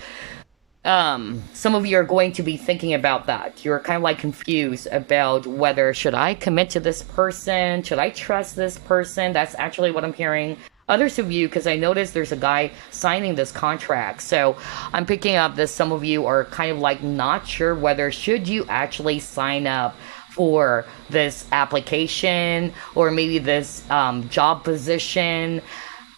Some of you are going to be thinking about that. You're kind of like confused about whether should I commit to this person? Should I trust this person? That's actually what I'm hearing. Others of you, because I noticed there's a guy signing this contract. So I'm picking up that some of you are kind of like not sure whether should you actually sign up for this application or maybe this job position.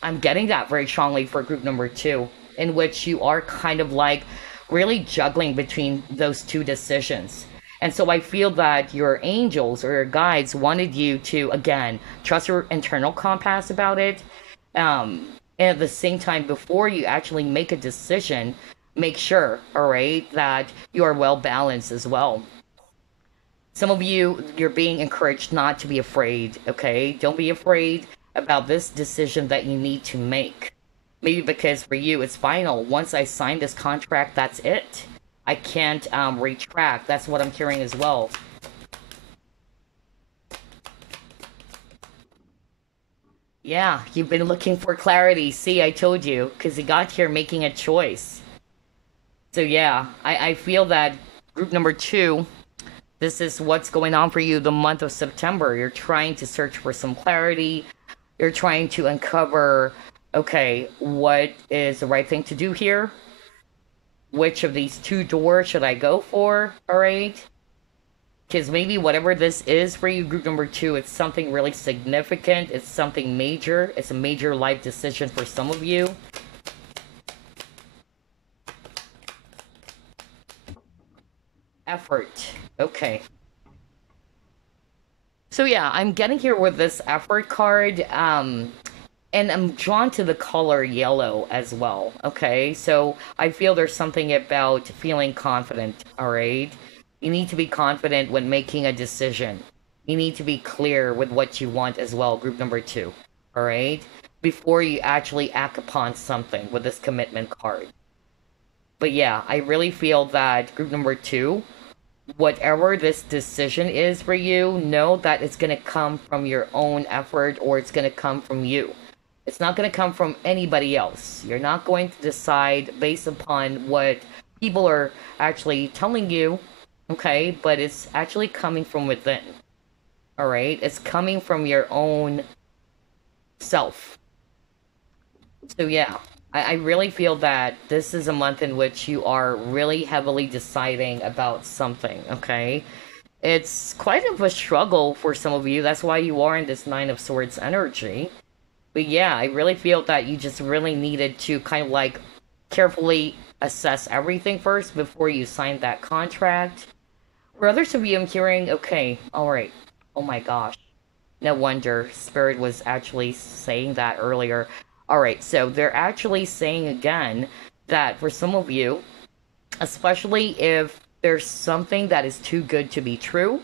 I'm getting that very strongly for group number two, in which you are kind of like really juggling between those two decisions. And so I feel that your angels or your guides wanted you to, again, trust your internal compass about it. And at the same time, before you actually make a decision, make sure, all right, that you are well balanced as well. Some of you, you're being encouraged not to be afraid, okay? Don't be afraid about this decision that you need to make. Maybe because for you, it's final. Once I sign this contract, that's it. I can't retract. That's what I'm hearing as well. Yeah, you've been looking for clarity. See, I told you. Because you got here making a choice. So yeah, I feel that group number two, this is what's going on for you the month of September. You're trying to search for some clarity. You're trying to uncover, okay, what is the right thing to do here? Which of these two doors should I go for? All right. Because maybe whatever this is for you, group number two, it's something really significant. It's something major. It's a major life decision for some of you. Effort. Okay. So yeah, I'm getting here with this effort card. And I'm drawn to the color yellow as well. Okay, so I feel there's something about feeling confident. All right, you need to be confident when making a decision. You need to be clear with what you want as well, group number two. All right, before you actually act upon something with this commitment card. But yeah, I really feel that group number two, whatever this decision is for you, know that it's going to come from your own effort or it's going to come from you. It's not going to come from anybody else. You're not going to decide based upon what people are actually telling you, okay? But it's actually coming from within, all right? It's coming from your own self. So yeah, I really feel that this is a month in which you are really heavily deciding about something, okay? It's quite of a struggle for some of you. That's why you are in this Nine of Swords energy. But yeah, I really feel that you just really needed to kind of like carefully assess everything first before you sign that contract. For others of you, I'm hearing, okay, all right, oh my gosh. No wonder Spirit was actually saying that earlier. All right, so they're actually saying again that for some of you, especially if there's something that is too good to be true,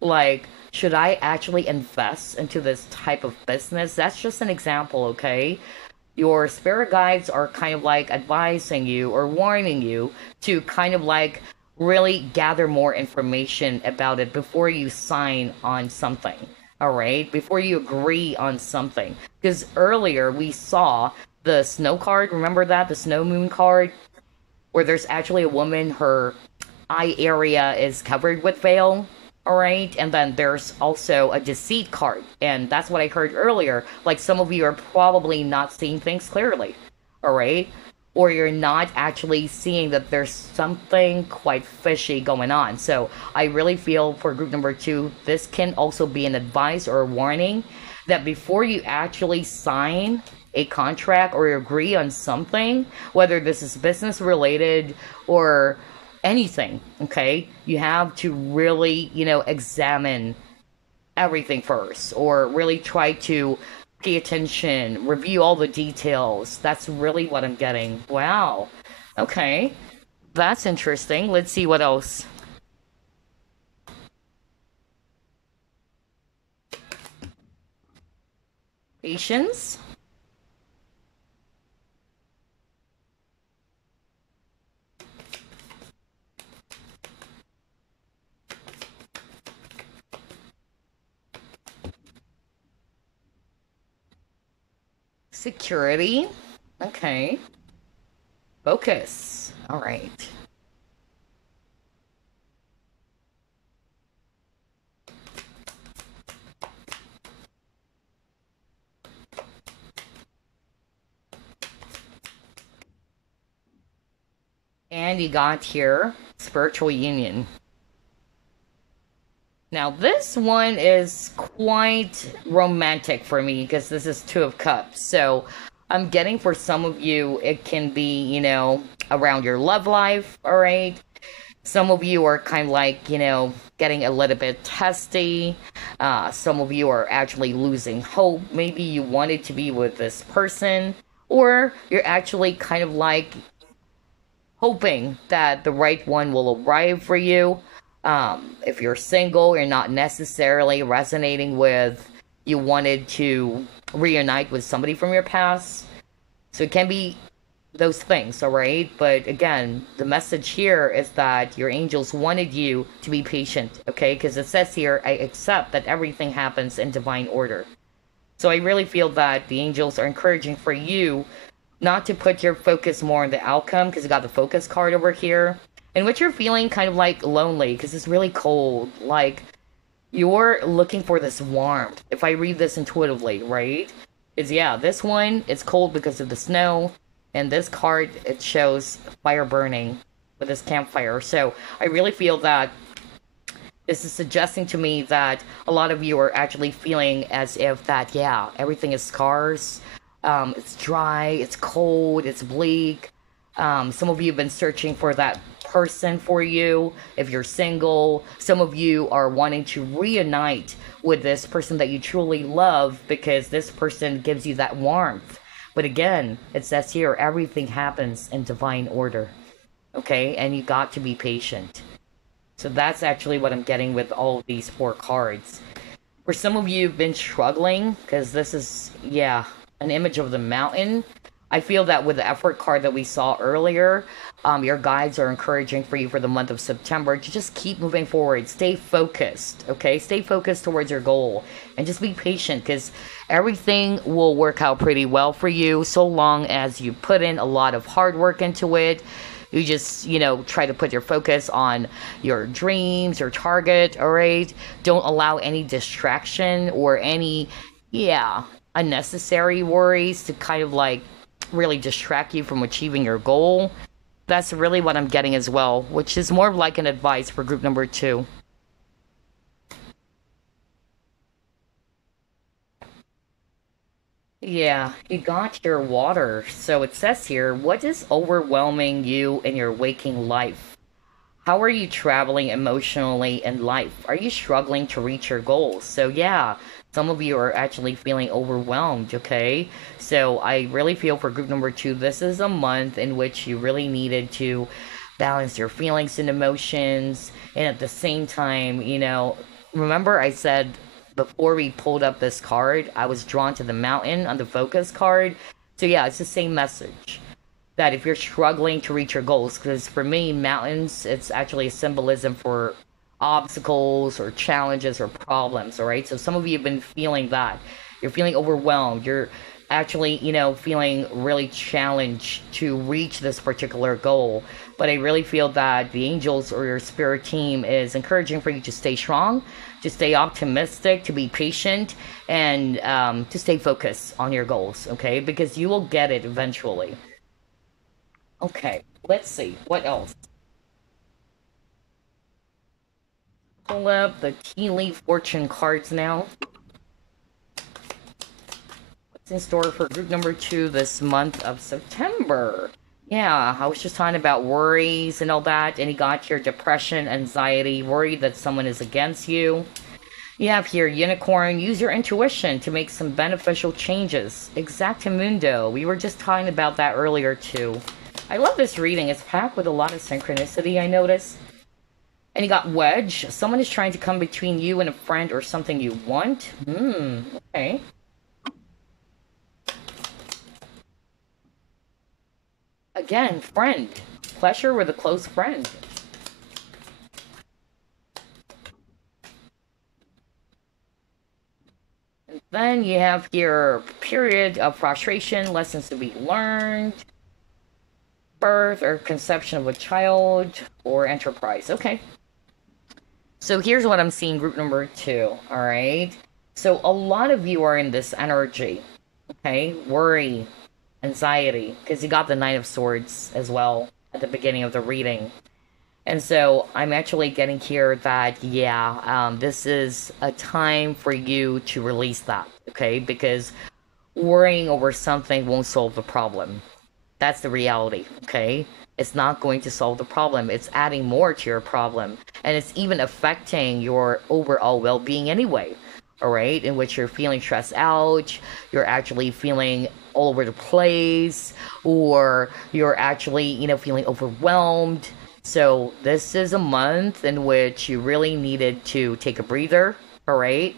like, should I actually invest into this type of business? That's just an example, okay? Your spirit guides are kind of like advising you or warning you to kind of like really gather more information about it before you sign on something, all right? Before you agree on something. Because earlier we saw the snow card. Remember that? The snow moon card, where there's actually a woman, her eye area is covered with veil. All right. And then there's also a deceit card. And that's what I heard earlier. Like some of you are probably not seeing things clearly. All right. Or you're not actually seeing that there's something quite fishy going on. So I really feel for group number two, this can also be an advice or a warning that before you actually sign a contract or agree on something, whether this is business related or anything, okay, you have to really, examine everything first, or really try to pay attention, review all the details. That's really what I'm getting. Wow. Okay. That's interesting. Let's see what else. Patience. Security. Okay. Focus. All right. And you got here spiritual union. Now, this one is quite romantic for me because this is Two of Cups. So, I'm getting for some of you, it can be, around your love life, all right? Some of you are kind of like, getting a little bit testy. Some of you are actually losing hope. Maybe you wanted to be with this person, or you're actually kind of like hoping that the right one will arrive for you. If you're single, you're not necessarily resonating with, you wanted to reunite with somebody from your past. So it can be those things, all right? But again, the message here is that your angels wanted you to be patient, okay? Because it says here, I accept that everything happens in divine order. So I really feel that the angels are encouraging for you not to put your focus more on the outcome, because you got the focus card over here, in which you're feeling kind of like lonely because it's really cold. Like you're looking for this warmth. If I read this intuitively, right? This one, it's cold because of the snow. And this card, it shows fire burning with this campfire. So I really feel that this is suggesting to me that a lot of you are actually feeling as if that, everything is scarce. It's dry, it's cold, it's bleak. Some of you have been searching for that person for you. If you're single, some of you are wanting to reunite with this person that you truly love because this person gives you that warmth. But again, it says here, everything happens in divine order. Okay? And you got to be patient. So that's actually what I'm getting with all of these four cards. For some of you, you've been struggling because this is, an image of the mountain. I feel that with the effort card that we saw earlier, your guides are encouraging for you for the month of September to just keep moving forward. Stay focused, okay? Stay focused towards your goal. And just be patient because everything will work out pretty well for you so long as you put in a lot of hard work into it. You just, try to put your focus on your dreams, your target, all right? Don't allow any distraction or any, unnecessary worries to kind of like really distract you from achieving your goal. That's really what I'm getting as well, which is more of like an advice for group number two. Yeah, you got your water. So it says here, what is overwhelming you in your waking life? How are you traveling emotionally in life? Are you struggling to reach your goals? So some of you are actually feeling overwhelmed, okay? So I really feel for group number two, this is a month in which you really needed to balance your feelings and emotions. And at the same time, remember I said before we pulled up this card, I was drawn to the mountain on the focus card. So it's the same message. That if you're struggling to reach your goals, because for me, mountains, it's actually a symbolism for obstacles or challenges or problems, all right? So some of you have been feeling that. You're feeling overwhelmed. You're actually, feeling really challenged to reach this particular goal. But I really feel that the angels or your spirit team is encouraging for you to stay strong, to stay optimistic, to be patient, and to stay focused on your goals, okay? Because you will get it eventually. Okay, let's see. What else? Pull up the tea leaf fortune cards now. What's in store for group number 2 this month of September? Yeah, I was just talking about worries and all that, and you got here depression, anxiety, worry that someone is against you. You have here unicorn, use your intuition to make some beneficial changes. Exactamundo, we were just talking about that earlier too. I love this reading, it's packed with a lot of synchronicity, I notice. And you got wedge, someone is trying to come between you and a friend or something you want. Okay. Again, friend. Pleasure with a close friend. And then you have your period of frustration, lessons to be learned, birth or conception of a child, or enterprise. Okay. So here's what I'm seeing, group number 2, all right? So a lot of you are in this energy, okay? Worry, anxiety, because you got the Knight of Swords as well at the beginning of the reading. And so I'm actually getting here that, this is a time for you to release that, okay? Because worrying over something won't solve the problem. That's the reality, okay? It's not going to solve the problem. It's adding more to your problem. And it's even affecting your overall well-being anyway, all right? In which you're feeling stressed out, you're actually feeling all over the place, or you're actually, feeling overwhelmed. So this is a month in which you really needed to take a breather, all right?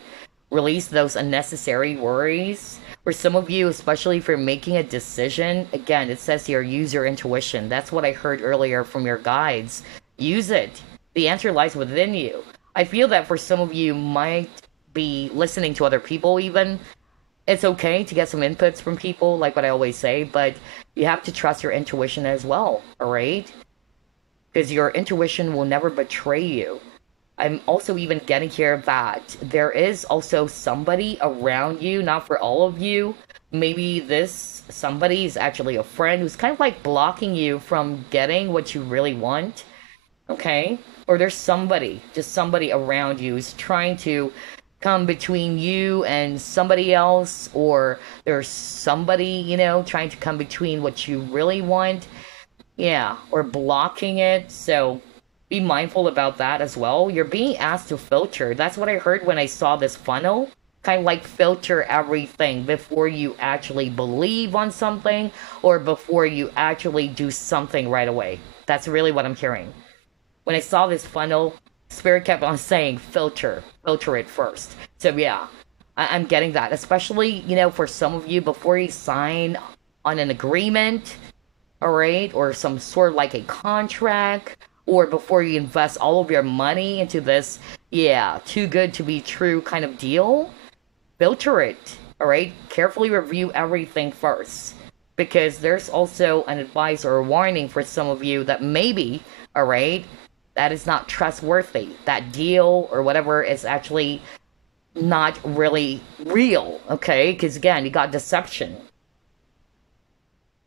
Release those unnecessary worries. For some of you, especially if you're making a decision, again, it says here, use your intuition. That's what I heard earlier from your guides. Use it. The answer lies within you. I feel that for some of you might be listening to other people even. It's okay to get some inputs from people, like what I always say, but you have to trust your intuition as well, all right? Because your intuition will never betray you. I'm also even getting here that there is also somebody around you, not for all of you. Maybe this somebody is actually a friend who's kind of like blocking you from getting what you really want, okay? Or there's somebody, just somebody around you who's trying to come between you and somebody else, or there's somebody, trying to come between what you really want, or blocking it. So be mindful about that as well. You're being asked to filter. That's what I heard when I saw this funnel. Kind of like filter everything before you actually believe on something or before you actually do something right away. That's really what I'm hearing. When I saw this funnel, Spirit kept on saying filter it first. So I'm getting that. Especially, for some of you, before you sign on an agreement, all right, or some sort of like a contract, or before you invest all of your money into this, too good to be true kind of deal, filter it, all right? Carefully review everything first. Because there's also an advice or a warning for some of you that maybe, all right, that is not trustworthy. That deal or whatever is actually not really real, okay? Because again, you got deception.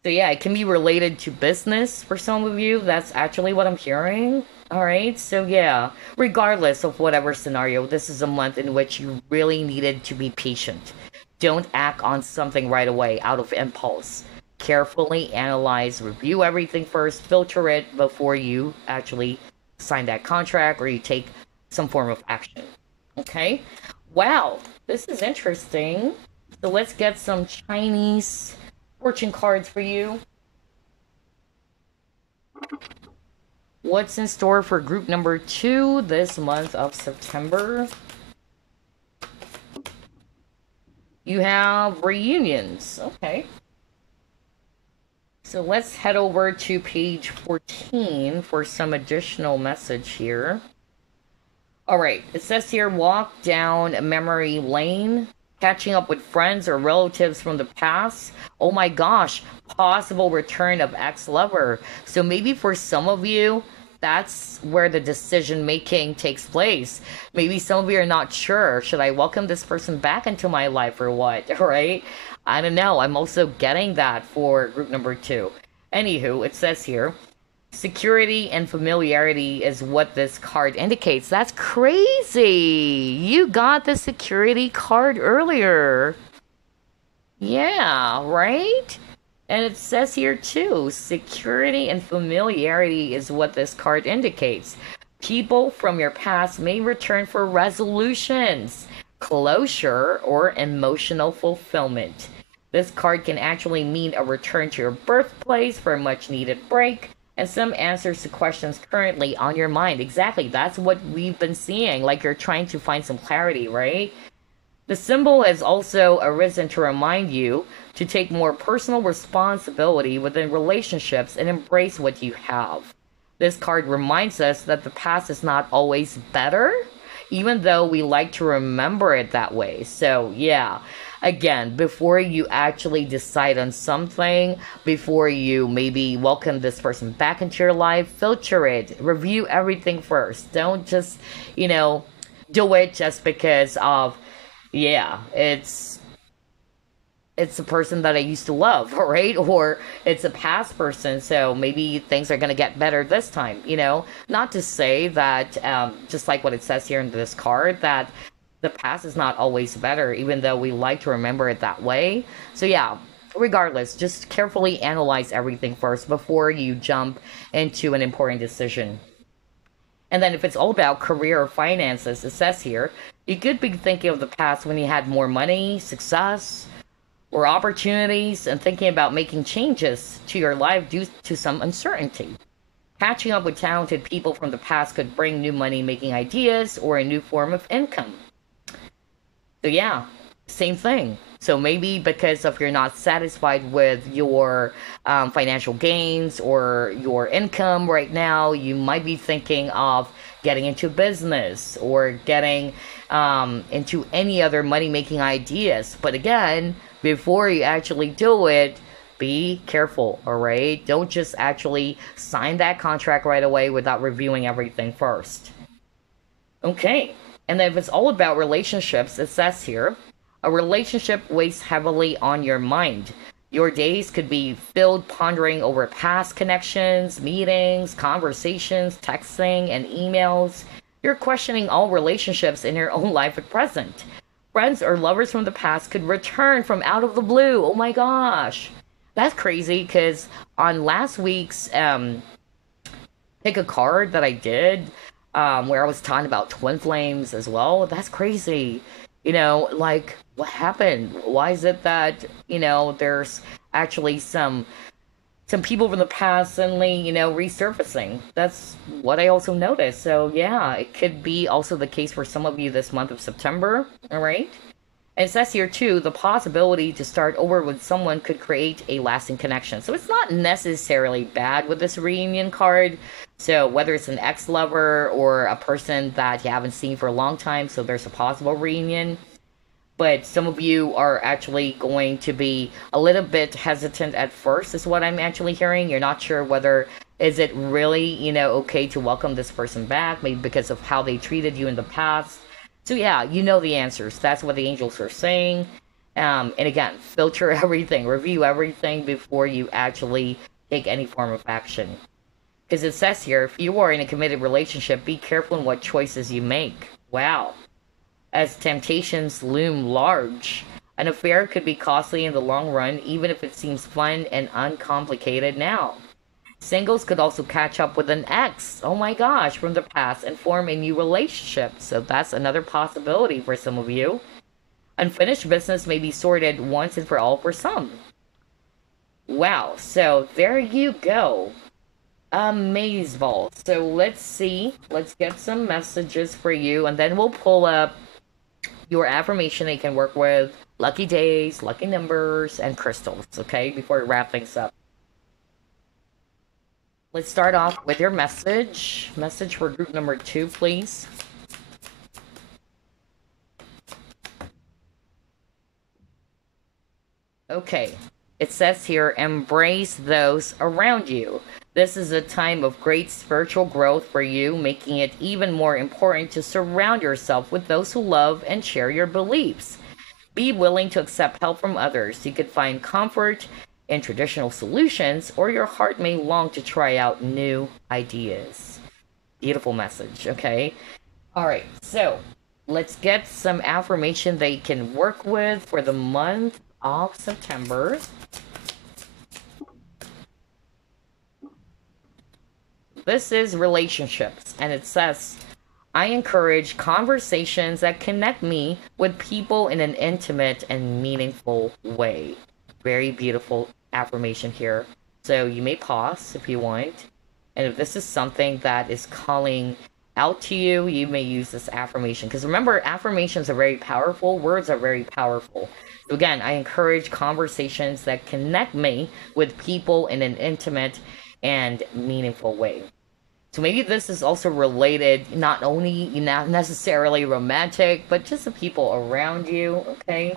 So it can be related to business for some of you. That's actually what I'm hearing. All right. So regardless of whatever scenario, this is a month in which you really needed to be patient. Don't act on something right away out of impulse. Carefully analyze, review everything first, filter it before you actually sign that contract or you take some form of action. Okay. Wow. This is interesting. So let's get some Chinese fortune cards for you. What's in store for group number 2 this month of September? You have reunions. Okay. So let's head over to page 14 for some additional message here. All right. It says here, walk down memory lane. Catching up with friends or relatives from the past. Oh my gosh, possible return of ex-lover. So maybe for some of you, that's where the decision making takes place. Maybe some of you are not sure. Should I welcome this person back into my life or what? Right? I don't know. I'm also getting that for group number two. Anywho, it says here, security and familiarity is what this card indicates. That's crazy. You got the security card earlier. Yeah, right? And it says here too, security and familiarity is what this card indicates. People from your past may return for resolutions, closure, or emotional fulfillment. This card can actually mean a return to your birthplace for a much needed break and some answers to questions currently on your mind. Exactly, that's what we've been seeing. Like you're trying to find some clarity, right? The symbol has also arisen to remind you to take more personal responsibility within relationships and embrace what you have. This card reminds us that the past is not always better, even though we like to remember it that way. So, yeah, again, before you actually decide on something, before you maybe welcome this person back into your life, filter it, review everything first. Don't just, do it just because of, yeah, it's a person that I used to love, right? Or it's a past person, so maybe things are gonna get better this time, Not to say that, just like what it says here in this card, that the past is not always better, even though we like to remember it that way. So yeah, regardless, just carefully analyze everything first before you jump into an important decision. And then if it's all about career or finances, it says here, you could be thinking of the past when you had more money, success, or opportunities, and thinking about making changes to your life due to some uncertainty. Catching up with talented people from the past could bring new money making ideas or a new form of income. So yeah, same thing. So maybe because of you're not satisfied with your financial gains or your income right now, you might be thinking of getting into business or getting into any other money making ideas. But again, before you actually do it, be careful, all right? Don't just actually sign that contract right away without reviewing everything first. Okay, and then if it's all about relationships, it says here, a relationship weighs heavily on your mind. Your days could be filled pondering over past connections, meetings, conversations, texting, and emails. You're questioning all relationships in your own life at present. Friends or lovers from the past could return from out of the blue. Oh my gosh. That's crazy because on last week's pick a card that I did, where I was talking about twin flames as well, that's crazy. Like what happened? Why is it that, there's actually some people from the past suddenly, resurfacing. That's what I also noticed. So yeah, it could be also the case for some of you this month of September. All right. And it says here too, the possibility to start over with someone could create a lasting connection. So it's not necessarily bad with this reunion card. So whether it's an ex-lover or a person that you haven't seen for a long time, so there's a possible reunion. But some of you are actually going to be a little bit hesitant at first, is what I'm actually hearing. You're not sure whether is it really, okay to welcome this person back, maybe because of how they treated you in the past. So yeah, you know the answers. That's what the angels are saying. And again, filter everything, review everything before you actually take any form of action. Because it says here, if you are in a committed relationship, be careful in what choices you make. Wow. As temptations loom large, an affair could be costly in the long run, even if it seems fun and uncomplicated now. Singles could also catch up with an ex, oh my gosh, from the past and form a new relationship. So that's another possibility for some of you. Unfinished business may be sorted once and for all for some. Wow, so there you go. Amazeball. So let's see. Let's get some messages for you, and then we'll pull up your affirmation that you can work with, lucky days, lucky numbers, and crystals, okay, before we wrap things up. Let's start off with your message. Message for group number 2, please. Okay, it says here, embrace those around you. This is a time of great spiritual growth for you, making it even more important to surround yourself with those who love and share your beliefs. Be willing to accept help from others. You could find comfort in traditional solutions, or your heart may long to try out new ideas. Beautiful message, okay? All right, so let's get some affirmation they can work with for the month of September. This is relationships, and it says, I encourage conversations that connect me with people in an intimate and meaningful way. Very beautiful affirmation here. So you may pause if you want. And if this is something that is calling out to you, you may use this affirmation. Because remember, affirmations are very powerful, words are very powerful. So again, I encourage conversations that connect me with people in an intimate and meaningful way. So maybe this is also related, not only not necessarily romantic, but just the people around you, okay?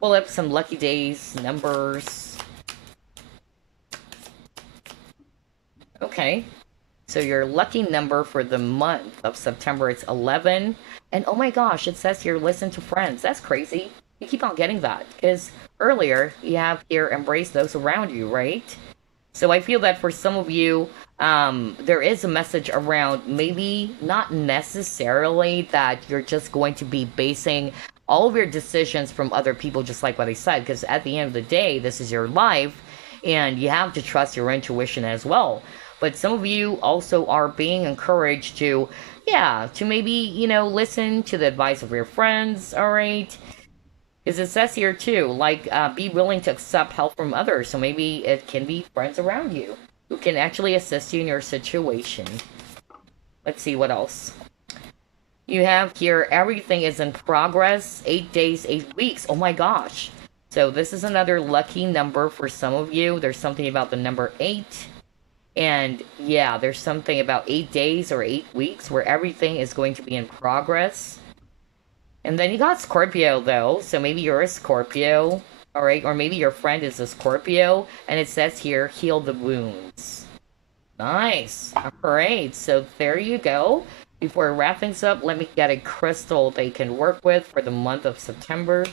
Pull up some lucky days, numbers. Okay. So your lucky number for the month of September, it's 11. And oh my gosh, it says here, listen to friends. That's crazy. You keep on getting that. Because earlier, you have here, embrace those around you, right? So I feel that for some of you, there is a message around maybe not necessarily that you're just going to be basing all of your decisions from other people, just like what I said, because at the end of the day, this is your life and you have to trust your intuition as well. But some of you also are being encouraged to, yeah, to maybe, listen to the advice of your friends, all right? Because it says here too, like, be willing to accept help from others. So maybe it can be friends around you who can actually assist you in your situation. Let's see what else. You have here, everything is in progress, 8 days, 8 weeks. Oh my gosh. So this is another lucky number for some of you. There's something about the number 8. And yeah, there's something about 8 days or 8 weeks where everything is going to be in progress. And then you got Scorpio, though. So maybe you're a Scorpio, all right? Or maybe your friend is a Scorpio. And it says here, heal the wounds. Nice. All right. So there you go. Before I wrap things up, let me get a crystal they can work with for the month of September.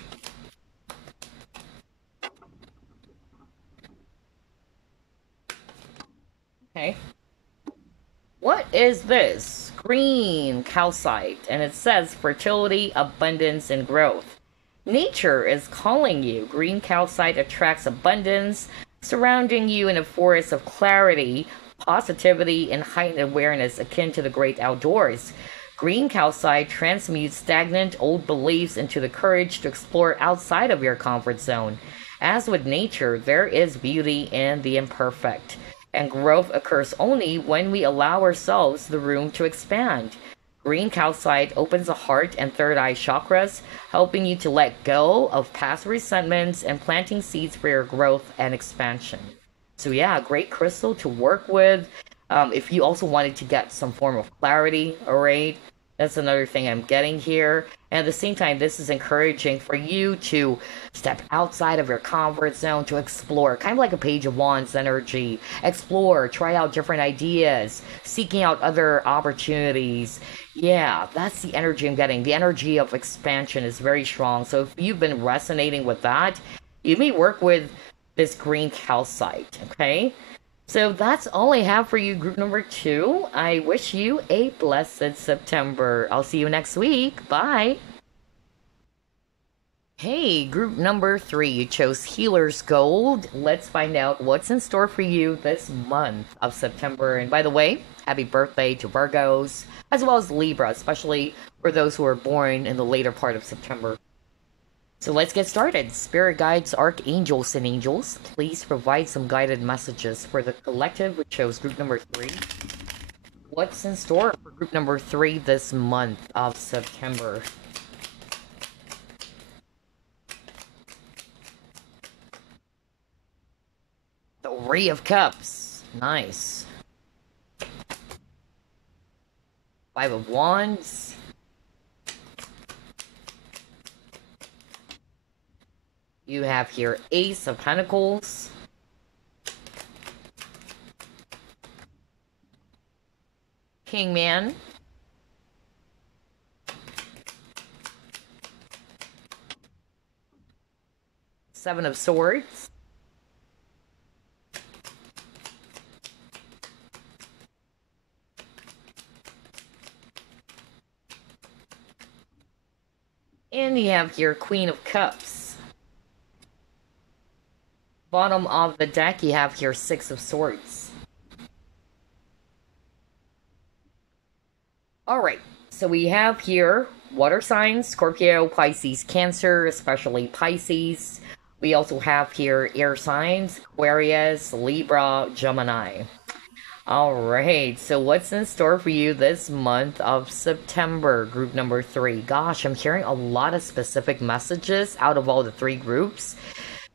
Okay. What is this? Green calcite, and it says fertility, abundance, and growth. Nature is calling you. Green calcite attracts abundance, surrounding you in a forest of clarity, positivity, and heightened awareness akin to the great outdoors. Green calcite transmutes stagnant old beliefs into the courage to explore outside of your comfort zone. As with nature, there is beauty in the imperfect, and growth occurs only when we allow ourselves the room to expand. Green calcite opens the heart and third eye chakras, helping you to let go of past resentments and planting seeds for your growth and expansion. So, yeah, great crystal to work with. If you also wanted to get some form of clarity, all right, that's another thing I'm getting here. And at the same time, this is encouraging for you to step outside of your comfort zone to explore, kind of like a Page of Wands energy. Explore, try out different ideas, seeking out other opportunities. Yeah, that's the energy I'm getting. The energy of expansion is very strong. So if you've been resonating with that, you may work with this green calcite, okay? So that's all I have for you, group number 2. I wish you a blessed September. I'll see you next week. Bye. Hey, group number 3, you chose Healer's Gold. Let's find out what's in store for you this month of September. And by the way, happy birthday to Virgos, as well as Libra, especially for those who are born in the later part of September. So let's get started. Spirit guides, archangels, and angels, please provide some guided messages for the collective, which chose group number 3. What's in store for group number 3 this month of September? The Three of Cups. Nice. Five of Wands. You have here Ace of Pentacles. Hangman. Seven of Swords. And you have your Queen of Cups. Bottom of the deck, you have your Six of Swords. Alright, so we have here water signs, Scorpio, Pisces, Cancer, especially Pisces. We also have here air signs, Aquarius, Libra, Gemini. Alright, so what's in store for you this month of September, group number 3? Gosh, I'm hearing a lot of specific messages out of all the 3 groups.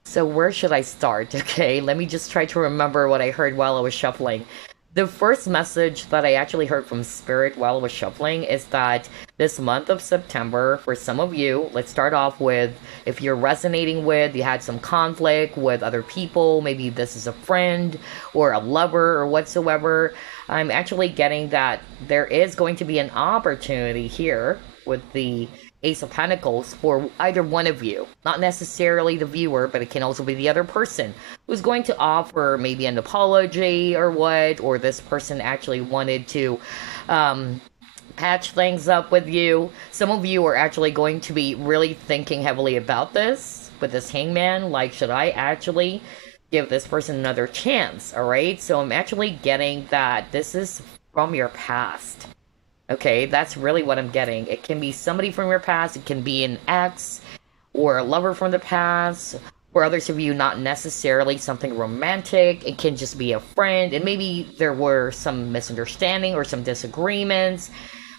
So where should I start? Okay, let me just try to remember what I heard while I was shuffling. The first message that I actually heard from Spirit while I was shuffling is that this month of September, for some of you, let's start off with, if you're resonating with, you had some conflict with other people, maybe this is a friend or a lover or whatsoever, I'm actually getting that there is going to be an opportunity here with the Ace of Pentacles for either one of you. Not necessarily the viewer, but it can also be the other person who's going to offer maybe an apology or what, or this person actually wanted to patch things up with you. Some of you are actually going to be really thinking heavily about this with this Hangman, like, should I actually give this person another chance? All right, so I'm actually getting that this is from your past. Okay, that's really what I'm getting. It can be somebody from your past, it can be an ex, or a lover from the past. For others of you, not necessarily something romantic. It can just be a friend, and maybe there were some misunderstanding or some disagreements.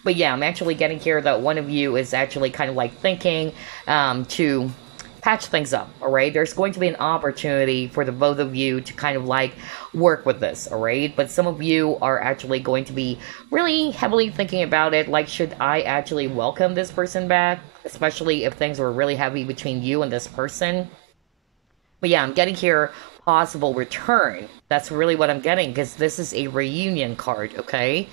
But yeah, I'm actually getting here that one of you is actually kind of like thinking to patch things up, all right? There's going to be an opportunity for the both of you to kind of like work with this, all right? But some of you are actually going to be really heavily thinking about it, like, should I actually welcome this person back? Especially if things were really heavy between you and this person. But yeah, I'm getting here possible return. That's really what I'm getting, because this is a reunion card, okay?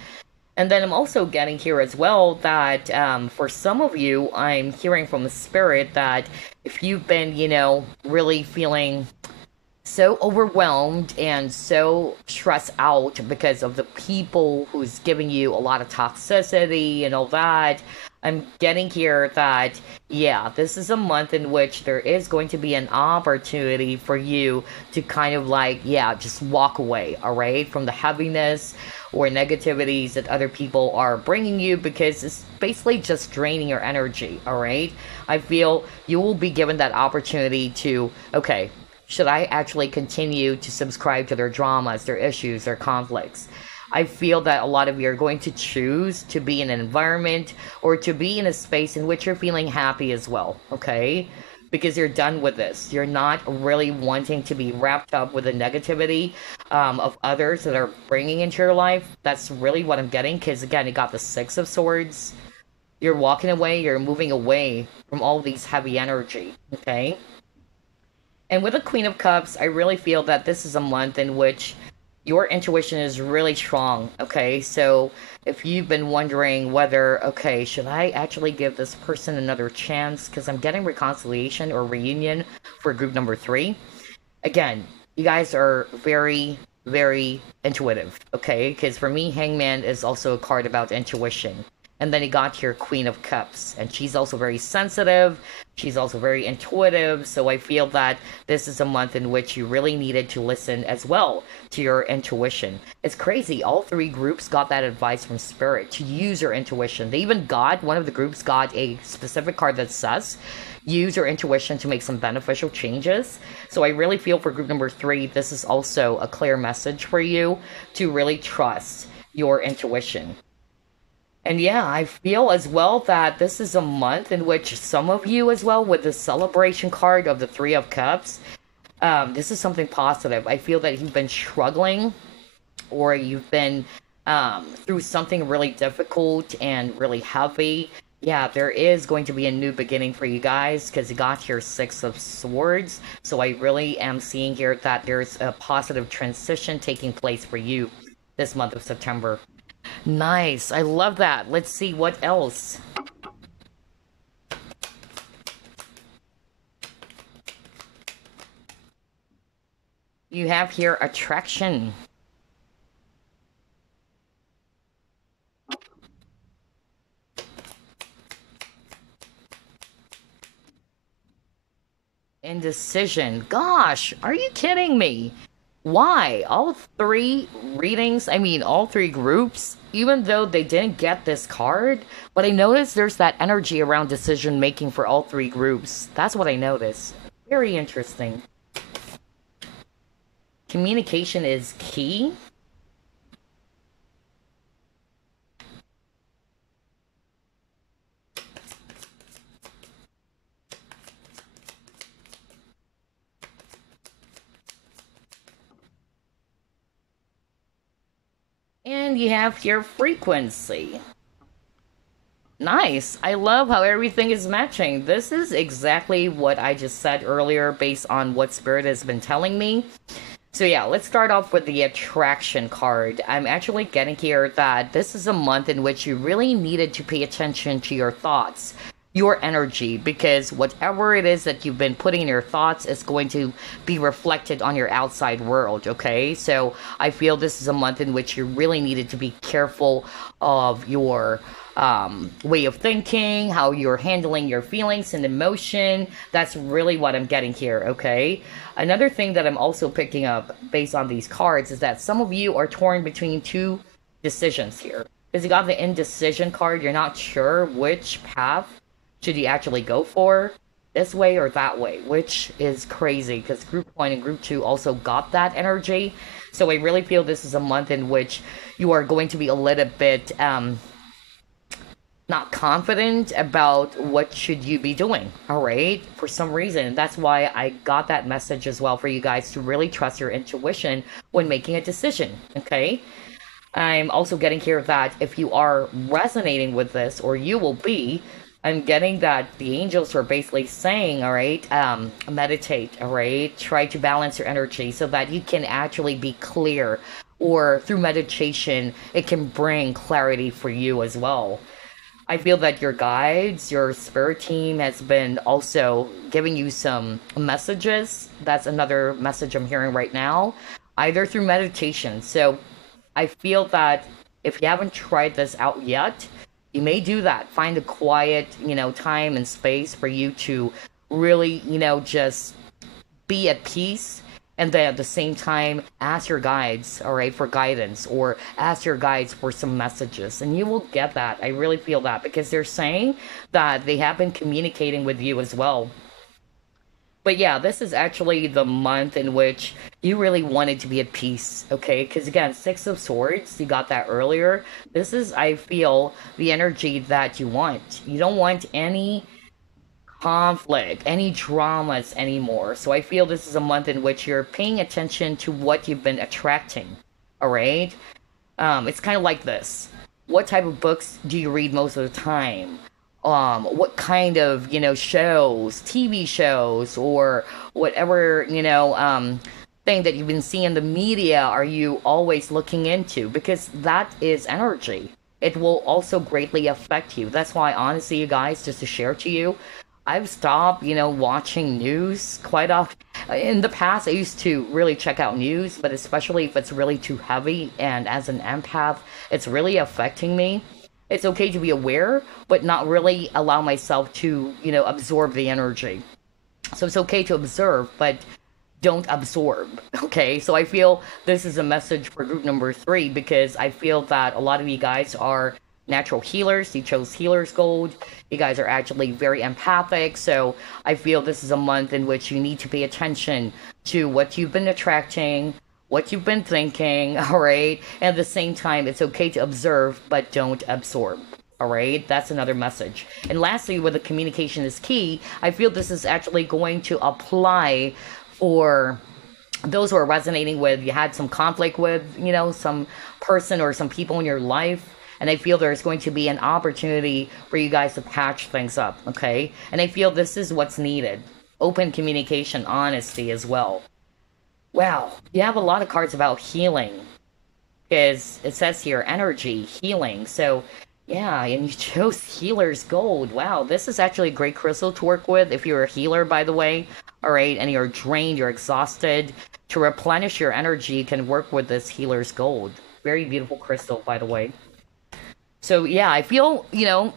And then I'm also getting here as well that for some of you, I'm hearing from the Spirit that if you've been, you know, really feeling so overwhelmed and so stressed out because of the people who's giving you a lot of toxicity and all that, I'm getting here that, yeah, this is a month in which there is going to be an opportunity for you to kind of like, yeah, just walk away, all right, from the heaviness or negativities that other people are bringing you, because it's basically just draining your energy, all right? I feel you will be given that opportunity to, okay, should I actually continue to subscribe to their dramas, their issues, their conflicts? I feel that a lot of you are going to choose to be in an environment or to be in a space in which you're feeling happy as well, okay? Because you're done with this. You're not really wanting to be wrapped up with the negativity of others that are bringing into your life. That's really what I'm getting, because again, you got the Six of Swords. You're walking away, you're moving away from all these heavy energy, okay? And with the Queen of Cups, I really feel that this is a month in which your intuition is really strong, okay? So if you've been wondering whether, okay, should I actually give this person another chance? Because I'm getting reconciliation or reunion for group number 3. Again, you guys are very, very intuitive, okay? Because for me, Hangman is also a card about intuition. And then you got your Queen of Cups, and she's also very sensitive. She's also very intuitive. So I feel that this is a month in which you really needed to listen as well to your intuition. It's crazy. All 3 groups got that advice from Spirit to use your intuition. They even got, one of the groups got a specific card that says, use your intuition to make some beneficial changes. So I really feel for group number 3, this is also a clear message for you to really trust your intuition. And yeah, I feel as well that this is a month in which some of you as well, with the celebration card of the 3 of Cups, this is something positive. I feel that you've been struggling, or you've been through something really difficult and really heavy. Yeah, there is going to be a new beginning for you guys because you got your Six of Swords. So I really am seeing here that there's a positive transition taking place for you this month of September. Nice. I love that. Let's see what else. You have here attraction. Indecision. Gosh, are you kidding me? Why? All three readings, I mean, all three groups, even though they didn't get this card, but I noticed there's that energy around decision making for all three groups. That's what I noticed. Very interesting. Communication is key. And you have your frequency. Nice. I love how everything is matching. This is exactly what I just said earlier based on what Spirit has been telling me. So yeah, let's start off with the attraction card. I'm actually getting here that this is a month in which you really needed to pay attention to your thoughts, your energy, because whatever it is that you've been putting in your thoughts is going to be reflected on your outside world, okay? So I feel this is a month in which you really needed to be careful of your way of thinking, how you're handling your feelings and emotion. That's really what I'm getting here, okay? Another thing that I'm also picking up based on these cards is that some of you are torn between two decisions here. Because you got the indecision card, you're not sure which path should you actually go for, this way or that way, which is crazy because group 1 and group 2 also got that energy. So I really feel this is a month in which you are going to be a little bit not confident about what should you be doing, all right, for some reason. That's why I got that message as well for you guys to really trust your intuition when making a decision, okay? I'm also getting here that if you are resonating with this, or you will be, I'm getting that the angels are basically saying, all right, meditate, all right, try to balance your energy so that you can actually be clear, or through meditation it can bring clarity for you as well. I feel that your guides, your spirit team has been also giving you some messages. That's another message I'm hearing right now, either through meditation. So I feel that if you haven't tried this out yet, you may do that. Find a quiet, time and space for you to really, just be at peace, and then at the same time ask your guides, all right, for guidance, or ask your guides for some messages, and you will get that. I really feel that because they're saying that they have been communicating with you as well. But yeah, this is actually the month in which you really wanted to be at peace, okay? Because again, Six of Swords, you got that earlier. This is, I feel, the energy that you want. You don't want any conflict, any dramas anymore. So I feel this is a month in which you're paying attention to what you've been attracting. All right? It's kind of like this. What type of books do you read most of the time? What kind of, shows, TV shows, or whatever, thing that you've been seeing in the media are you always looking into? Because that is energy. It will also greatly affect you. That's why, honestly, you guys, just to share to you, I've stopped, watching news quite often. In the past, I used to really check out news, but especially if it's really too heavy, and as an empath, it's really affecting me. It's okay to be aware, but not really allow myself to, absorb the energy. So it's okay to observe, but don't absorb. Okay, so I feel this is a message for group number 3 because I feel that a lot of you guys are natural healers. You chose healer's gold. You guys are actually very empathic. So I feel this is a month in which you need to pay attention to what you've been attracting, what you've been thinking, all right? And at the same time, it's okay to observe, but don't absorb. All right, that's another message. And lastly, where the communication is key, I feel this is actually going to apply for those who are resonating with, you had some conflict with, some person or some people in your life. And I feel there's going to be an opportunity for you guys to patch things up, okay? And I feel this is what's needed. Open communication, honesty as well. Wow, you have a lot of cards about healing. Because it says here, energy, healing. So, yeah, and you chose Healer's Gold. Wow, this is actually a great crystal to work with if you're a healer, by the way. All right, and you're drained, you're exhausted. To replenish your energy, you can work with this Healer's Gold. Very beautiful crystal, by the way. So, yeah, I feel,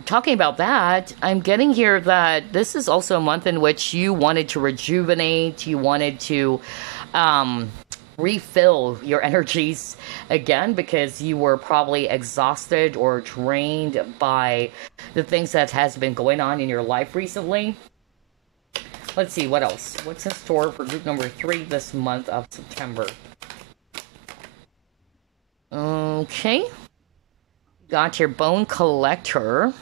talking about that, I'm getting here that this is also a month in which you wanted to rejuvenate, you wanted to refill your energies again because you were probably exhausted or drained by the things that has been going on in your life recently. Let's see, what else? What's in store for group number 3 this month of September? Okay. Got your Bone Collector.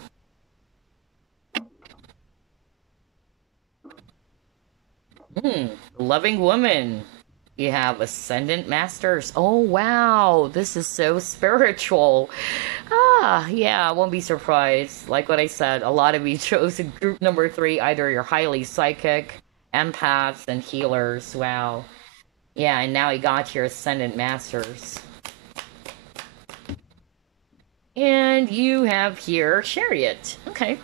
Loving Woman. You have Ascendant Masters. Oh, wow. This is so spiritual. Yeah, I won't be surprised. Like what I said, a lot of you chose in group number 3. Either you're highly psychic, empaths, and healers. Wow. Yeah, and now you got your Ascendant Masters. And you have here Chariot. Okay.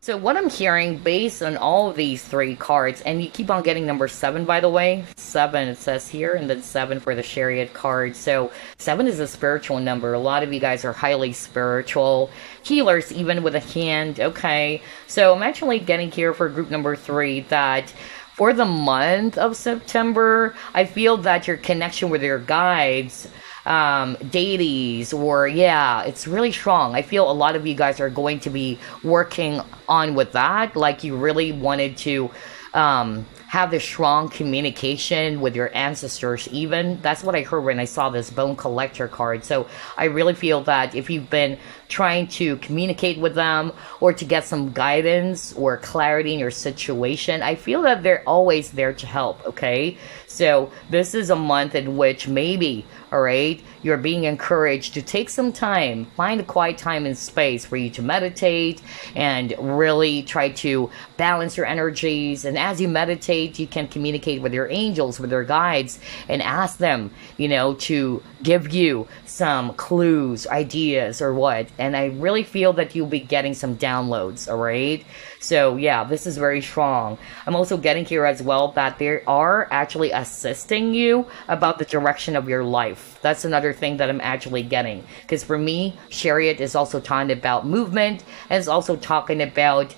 So what I'm hearing based on all of these 3 cards, and you keep on getting number 7, by the way. 7, it says here, and then 7 for the Chariot card. So 7 is a spiritual number. A lot of you guys are highly spiritual. Healers, even with a hand. Okay. So I'm actually getting here for group number 3 that for the month of September, I feel that your connection with your guides, deities, or yeah, it's really strong. I feel a lot of you guys are going to be working on with that, like you really wanted to have this strong communication with your ancestors. Even that's what I heard when I saw this Bone Collector card. So I really feel that if you've been trying to communicate with them or to get some guidance or clarity in your situation, I feel that they're always there to help. Okay, so this is a month in which maybe, all right, you're being encouraged to take some time, find a quiet time and space for you to meditate and really try to balance your energies. And as you meditate, you can communicate with your angels, with your guides, and ask them, to give you some clues, ideas, or what. And I really feel that you'll be getting some downloads, all right? So yeah, this is very strong. I'm also getting here as well that they are actually assisting you about the direction of your life. That's another thing that I'm actually getting. Because for me, Chariot is also talking about movement, and it's also talking about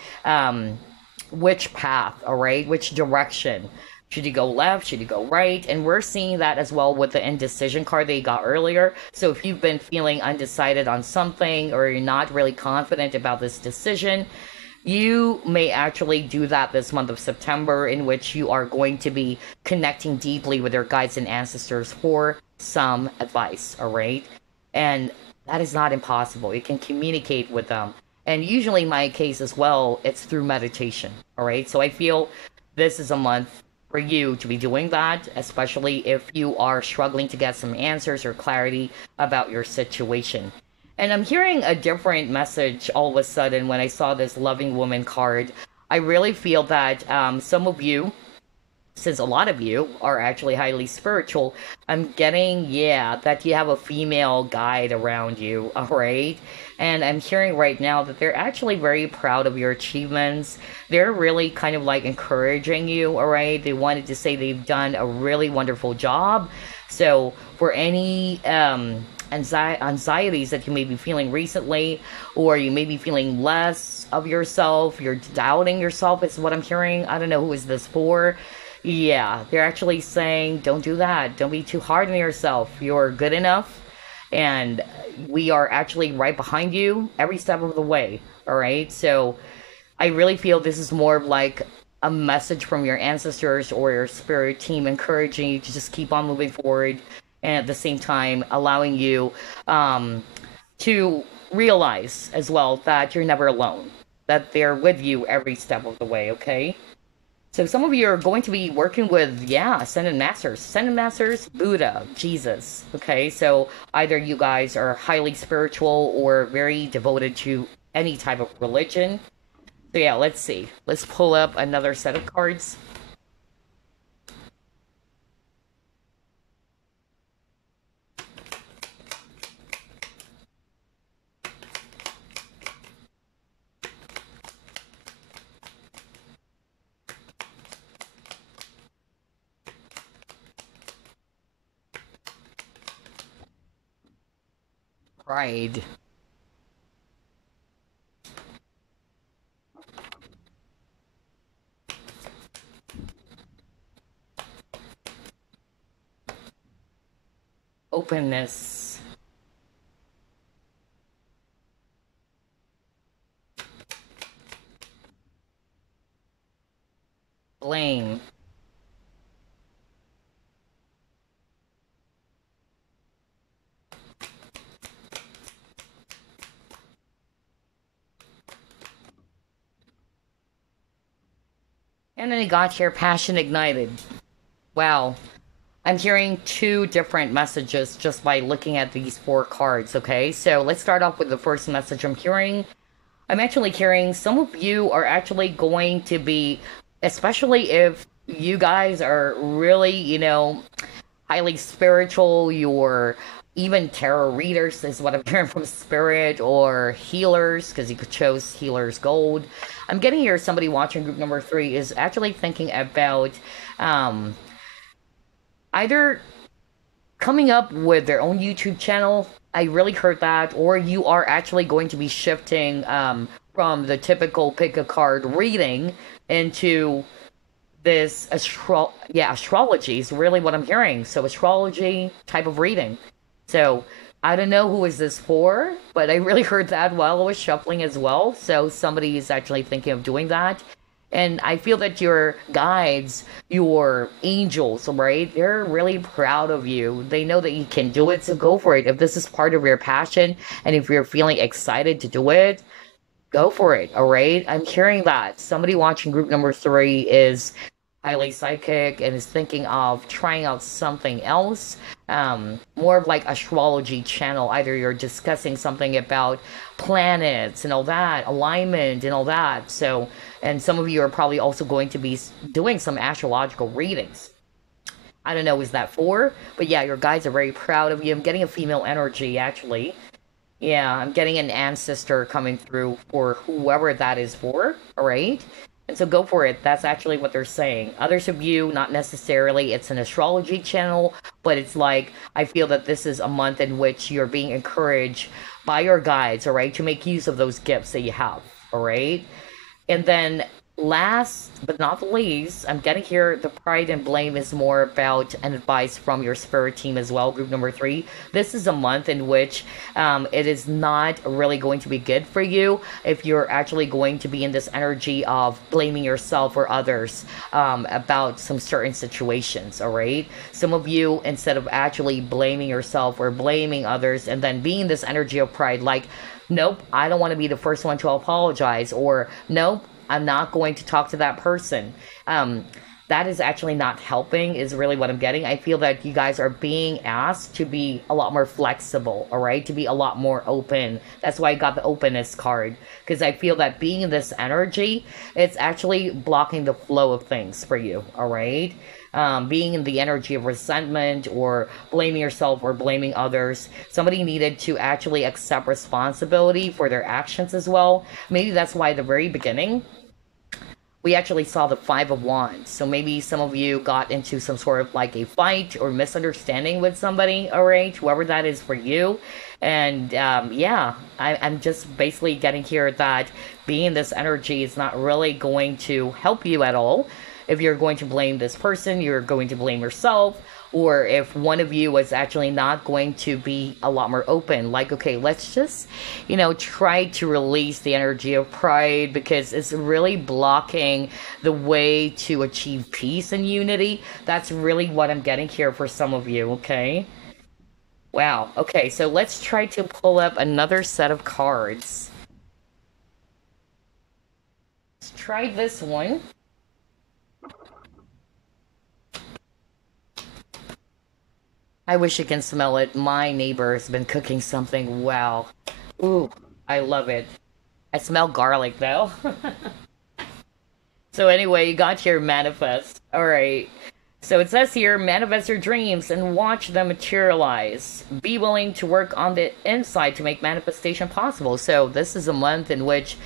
which path, all right? Which direction. Should you go left? Should you go right? And we're seeing that as well with the indecision card that you got earlier. So if you've been feeling undecided on something or you're not really confident about this decision, you may actually do that this month of September, in which you are going to be connecting deeply with your guides and ancestors for some advice, all right? And that is not impossible. You can communicate with them. And usually in my case as well, it's through meditation, all right? So I feel this is a month for you to be doing that, especially if you are struggling to get some answers or clarity about your situation. And I'm hearing a different message all of a sudden when I saw this Loving Woman card. I really feel that some of you, since a lot of you are actually highly spiritual, I'm getting, that you have a female guide around you, all right? And I'm hearing right now that they're actually very proud of your achievements. They're really kind of like encouraging you, all right? They wanted to say they've done a really wonderful job. So for any anxieties that you may be feeling recently, or you may be feeling less of yourself, you're doubting yourself, is what I'm hearing. I don't know who is this for. Yeah, they're actually saying, don't do that. Don't be too hard on yourself. You're good enough. And we are actually right behind you every step of the way. All right. So I really feel this is more of like a message from your ancestors or your spirit team encouraging you to just keep on moving forward. And at the same time, allowing you to realize as well that you're never alone, that they're with you every step of the way. Okay. So some of you are going to be working with, yeah, Ascended Masters, Buddha, Jesus. Okay, so either you guys are highly spiritual or very devoted to any type of religion. So yeah, let's see. Let's pull up another set of cards. Pride. Openness. Blame. And then it got here, passion ignited. Wow. I'm hearing two different messages just by looking at these four cards, okay? So let's start off with the first message I'm hearing. I'm actually hearing some of you are actually going to be, especially if you guys are really, highly spiritual, you're even tarot readers is what I'm hearing from spirit, or healers, because you could chose healers gold. I'm getting here somebody watching group number 3 is actually thinking about um, either coming up with their own YouTube channel. I really heard that, or you are actually going to be shifting from the typical pick a card reading into this astrology is really what I'm hearing. So astrology type of reading. So I don't know who is this for, but I really heard that while I was shuffling as well. So somebody is actually thinking of doing that. And I feel that your guides, your angels, right? They're really proud of you. They know that you can do it, so go for it. If this is part of your passion and if you're feeling excited to do it, go for it, all right? I'm hearing that. Somebody watching group number 3 is highly psychic and is thinking of trying out something else, more of like astrology channel. Either you're discussing something about planets and all that, alignment and all that. So, and some of you are probably also going to be doing some astrological readings. I don't know, is that for? But yeah, your guides are very proud of you. I'm getting a female energy, actually. Yeah, I'm getting an ancestor coming through for whoever that is for, all right? And so go for it. That's actually what they're saying. Others of you, not necessarily, it's an astrology channel, but it's like, I feel that this is a month in which you're being encouraged by your guides, all right, to make use of those gifts that you have, all right? And then last but not least, I'm getting here the pride and blame is more about an advice from your spirit team as well, group number 3. This is a month in which it is not really going to be good for you if you're actually going to be in this energy of blaming yourself or others about some certain situations, all right? Some of you, instead of actually blaming yourself or blaming others and then being this energy of pride, like, nope, I don't want to be the first one to apologize, or nope, I'm not going to talk to that person. That is actually not helping, is really what I'm getting. I feel that you guys are being asked to be a lot more flexible, all right? To be a lot more open. That's why I got the openness card, because I feel that being in this energy, it's actually blocking the flow of things for you, all right? Being in the energy of resentment or blaming yourself or blaming others. Somebody needed to actually accept responsibility for their actions as well. Maybe that's why at the very beginning, we actually saw the Five of Wands. So maybe some of you got into some sort of like a fight or misunderstanding with somebody, all right? Whoever that is for you. And yeah, I'm just basically getting here that being in this energy is not really going to help you at all. If you're going to blame this person, you're going to blame yourself. Or if one of you is actually not going to be a lot more open, like, okay, let's just, try to release the energy of pride because it's really blocking the way to achieve peace and unity. That's really what I'm getting here for some of you, okay? Wow. Okay, so let's try to pull up another set of cards. Let's try this one. I wish you can smell it. My neighbor has been cooking something. Wow. Ooh, I love it. I smell garlic though. So anyway, you got your manifest. All right. So it says here, manifest your dreams and watch them materialize. Be willing to work on the inside to make manifestation possible. So this is a month in which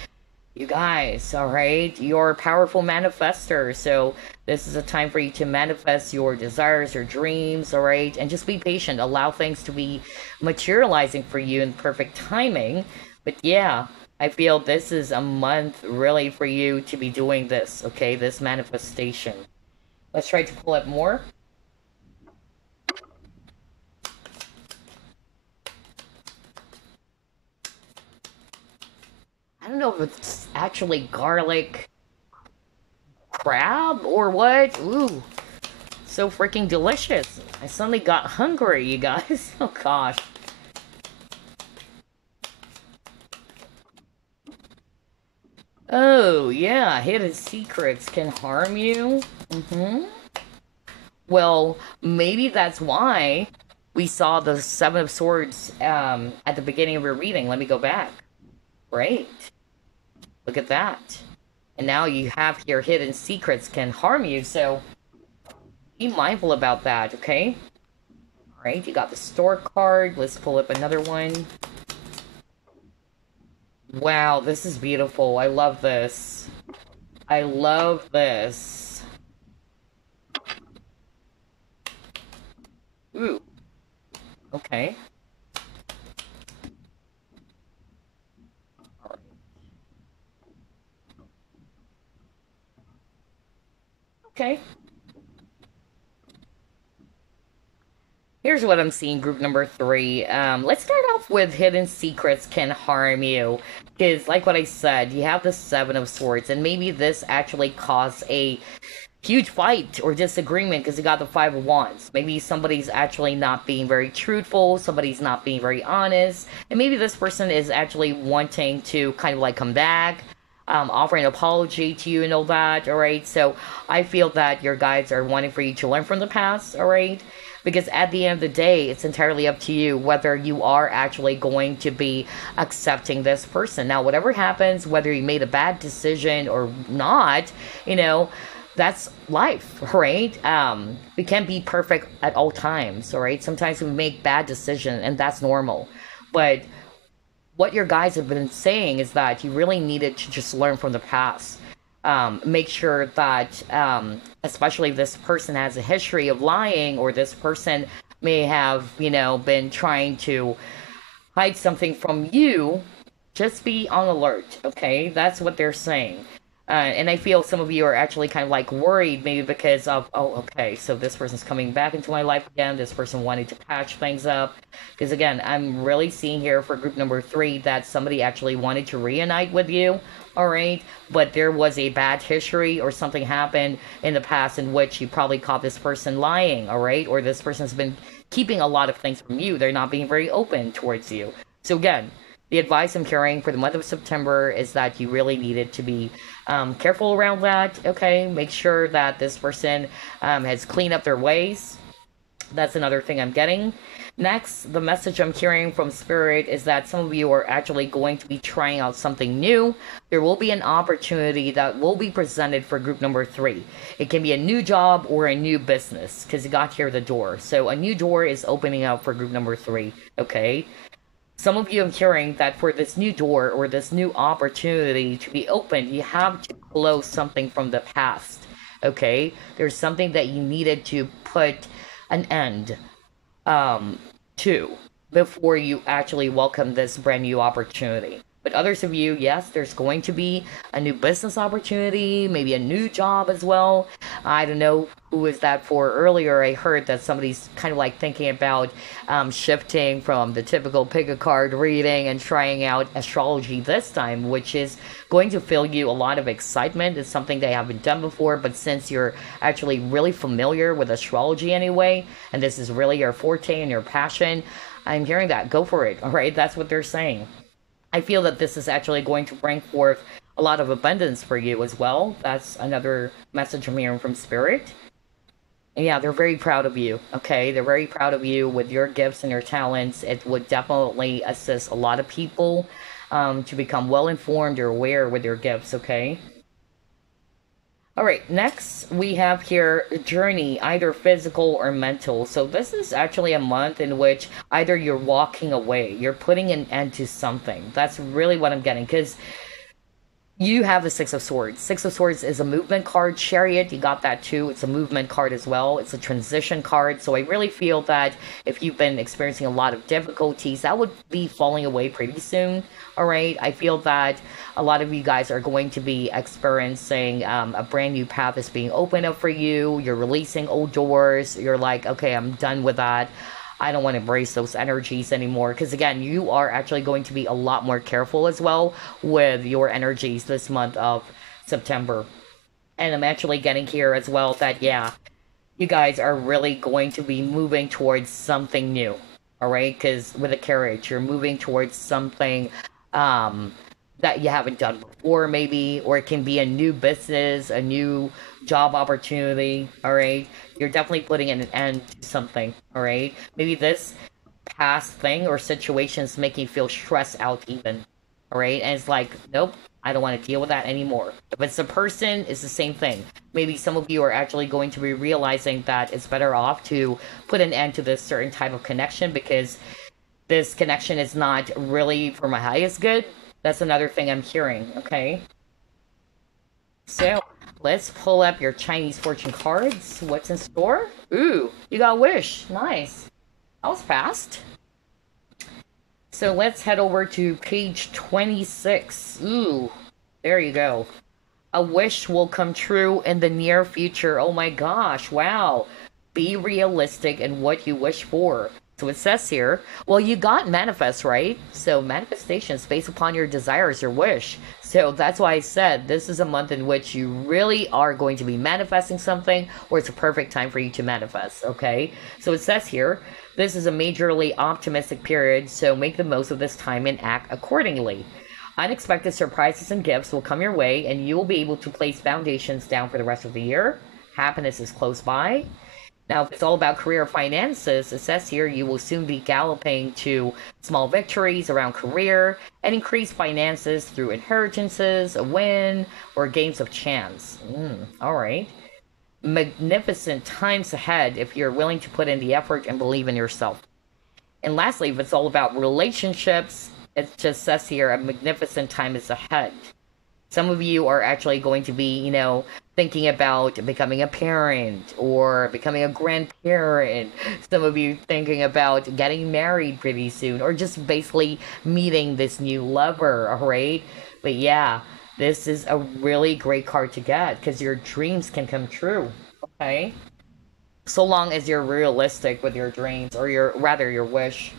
you guys, all right, you're powerful manifestors. So this is a time for you to manifest your desires, your dreams, all right, and just be patient. Allow things to be materializing for you in perfect timing. But yeah, I feel this is a month really for you to be doing this, okay, this manifestation. Let's try to pull up more. I don't know if it's actually garlic crab or what. Ooh, so freaking delicious. I suddenly got hungry, you guys. Oh gosh. Oh, yeah, hidden secrets can harm you. Mm-hmm. Well, maybe that's why we saw the Seven of Swords at the beginning of your reading. Let me go back. Right. Look at that. And now you have your hidden secrets can harm you, so be mindful about that, okay? All right, you got the store card. Let's pull up another one. Wow, this is beautiful. I love this. I love this. Ooh. Okay. Okay. Here's what I'm seeing, group number three. Let's start off with hidden secrets can harm you. Because, like what I said, you have the Seven of Swords, and maybe this actually caused a huge fight or disagreement because you got the Five of Wands. Maybe somebody's actually not being very truthful, somebody's not being very honest, and maybe this person is actually wanting to kind of like come back, offer an apology to you and all that, alright? So I feel that your guides are wanting for you to learn from the past, alright? Because at the end of the day, it's entirely up to you whether you are actually going to be accepting this person. Now, whatever happens, whether you made a bad decision or not, you know, that's life, right? We can't be perfect at all times, all right? Sometimes we make bad decisions, and that's normal. But what your guys have been saying is that you really needed to just learn from the past. Make sure that, especially if this person has a history of lying, or this person may have, you know, been trying to hide something from you, just be on alert, okay? That's what they're saying. And I feel some of you are actually kind of like worried, maybe because of, oh, okay, so this person's coming back into my life again. This person wanted to patch things up. Because again, I'm really seeing here for group number three that somebody actually wanted to reunite with you, all right? But there was a bad history or something happened in the past in which you probably caught this person lying, all right? Or this person's been keeping a lot of things from you. They're not being very open towards you. So again, the advice I'm carrying for the month of September is that you really needed to be careful around that, okay? Make sure that this person has cleaned up their ways. That's another thing I'm getting. Next, the message I'm hearing from Spirit is that some of you are actually going to be trying out something new. There will be an opportunity that will be presented for group number three. It can be a new job or a new business because you got here the door. So a new door is opening up for group number three, okay? Some of you are hearing that for this new door or this new opportunity to be opened, you have to close something from the past. Okay? There's something that you needed to put an end to before you actually welcome this brand new opportunity. But others of you, yes, there's going to be a new business opportunity, maybe a new job as well. I don't know who is that for. Earlier, I heard that somebody's kind of like thinking about shifting from the typical pick a card reading and trying out astrology this time, which is going to fill you a lot of excitement. It's something they haven't done before, but since you're actually really familiar with astrology anyway, and this is really your forte and your passion, I'm hearing that. Go for it, all right? That's what they're saying. I feel that this is actually going to bring forth a lot of abundance for you as well. That's another message I'm hearing from Spirit. Yeah, they're very proud of you. Okay, they're very proud of you with your gifts and your talents. It would definitely assist a lot of people to become well informed or aware with your gifts. Okay. All right, next we have here journey, either physical or mental. So this is actually a month in which either you're walking away, you're putting an end to something. That's really what I'm getting, because you have the Six of Swords. Six of Swords is a movement card. Chariot, you got that too. It's a movement card as well. It's a transition card. So I really feel that if you've been experiencing a lot of difficulties, that would be falling away pretty soon. All right. I feel that a lot of you guys are going to be experiencing a brand new path is being opened up for you. You're releasing old doors. You're like, okay, I'm done with that. I don't want to embrace those energies anymore. Because again, you are actually going to be a lot more careful as well with your energies this month of September. And I'm actually getting here as well that, yeah, you guys are really going to be moving towards something new. All right. Because with a carriage, you're moving towards something um, that you haven't done before, maybe, or it can be a new business, a new job opportunity. All right. You're definitely putting an end to something. All right. Maybe this past thing or situation is making you feel stressed out, even. All right. And it's like, nope, I don't want to deal with that anymore. If it's a person, it's the same thing. Maybe some of you are actually going to be realizing that it's better off to put an end to this certain type of connection because this connection is not really for my highest good. That's another thing I'm hearing, okay? So, let's pull up your Chinese fortune cards. What's in store? Ooh, you got a wish. Nice. That was fast. So, let's head over to page 26. Ooh, there you go. A wish will come true in the near future. Oh my gosh, wow. Be realistic in what you wish for. So it says here, well, you got manifest, right? So manifestation is based upon your desires, your wish. So that's why I said this is a month in which you really are going to be manifesting something, or it's a perfect time for you to manifest, okay? So it says here, this is a majorly optimistic period, so make the most of this time and act accordingly. Unexpected surprises and gifts will come your way, and you will be able to place foundations down for the rest of the year. Happiness is close by. Now, if it's all about career finances, it says here you will soon be galloping to small victories around career and increased finances through inheritances, a win, or games of chance. All right. Magnificent times ahead if you're willing to put in the effort and believe in yourself. And lastly, if it's all about relationships, it just says here a magnificent time is ahead. Some of you are actually going to be, thinking about becoming a parent or becoming a grandparent. Some of you thinking about getting married pretty soon or just basically meeting this new lover, all right? But yeah, this is a really great card to get because your dreams can come true, okay? So long as you're realistic with your dreams or your wish.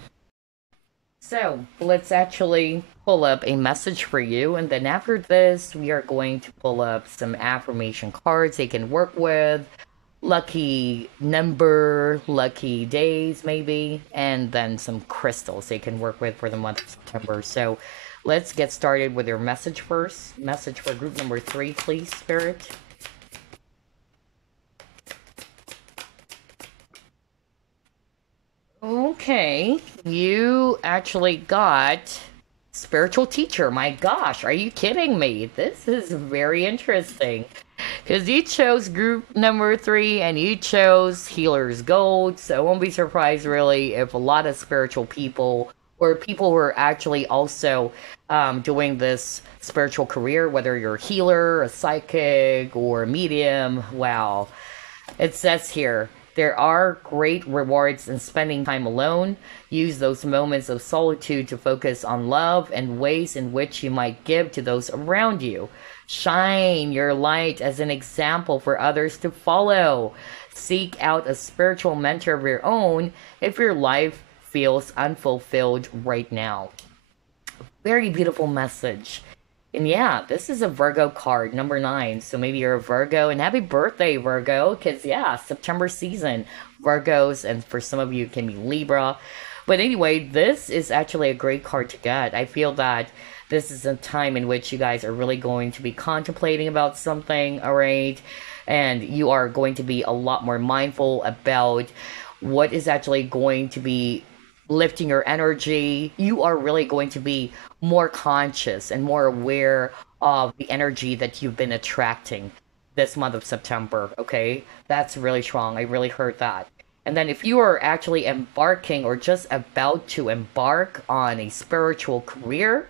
So let's actually pull up a message for you, and then after this, we are going to pull up some affirmation cards they can work with, lucky number, lucky days, maybe, and then some crystals they can work with for the month of September. So let's get started with your message first. Message for group number 3, please, Spirit. Okay, you actually got spiritual teacher. My gosh, are you kidding me? This is very interesting. Because you chose group number 3 and you chose healer's gold. So I won't be surprised really if a lot of spiritual people or people who are actually also doing this spiritual career, whether you're a healer, a psychic, or a medium. Wow. It says here, there are great rewards in spending time alone. Use those moments of solitude to focus on love and ways in which you might give to those around you. Shine your light as an example for others to follow. Seek out a spiritual mentor of your own if your life feels unfulfilled right now. Very beautiful message. And yeah, this is a Virgo card, number 9. So maybe you're a Virgo, and happy birthday, Virgo, because yeah, September season, Virgos, and for some of you, it can be Libra. But anyway, this is actually a great card to get. I feel that This is a time in which you guys are really going to be contemplating about something, all right? And you are going to be a lot more mindful about what is actually going to be lifting your energy. You are really going to be more conscious and more aware of the energy that you've been attracting this month of September, okay? That's really strong. I really heard that. And then if you are actually embarking or just about to embark on a spiritual career,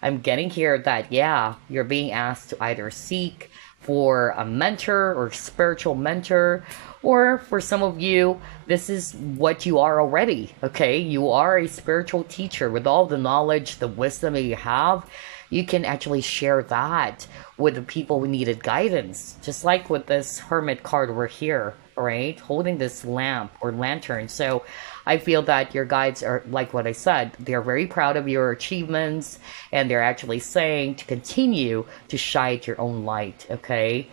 I'm getting here that, yeah, you're being asked to either seek for a mentor or spiritual mentor, or for some of you, this is what you are already, okay? You are a spiritual teacher with all the knowledge, the wisdom that you have. You can actually share that with the people who needed guidance. Just like with this hermit card over here, right? Holding this lamp or lantern. So I feel that your guides are, like what I said, they're very proud of your achievements, and they're actually saying to continue to shine your own light, okay?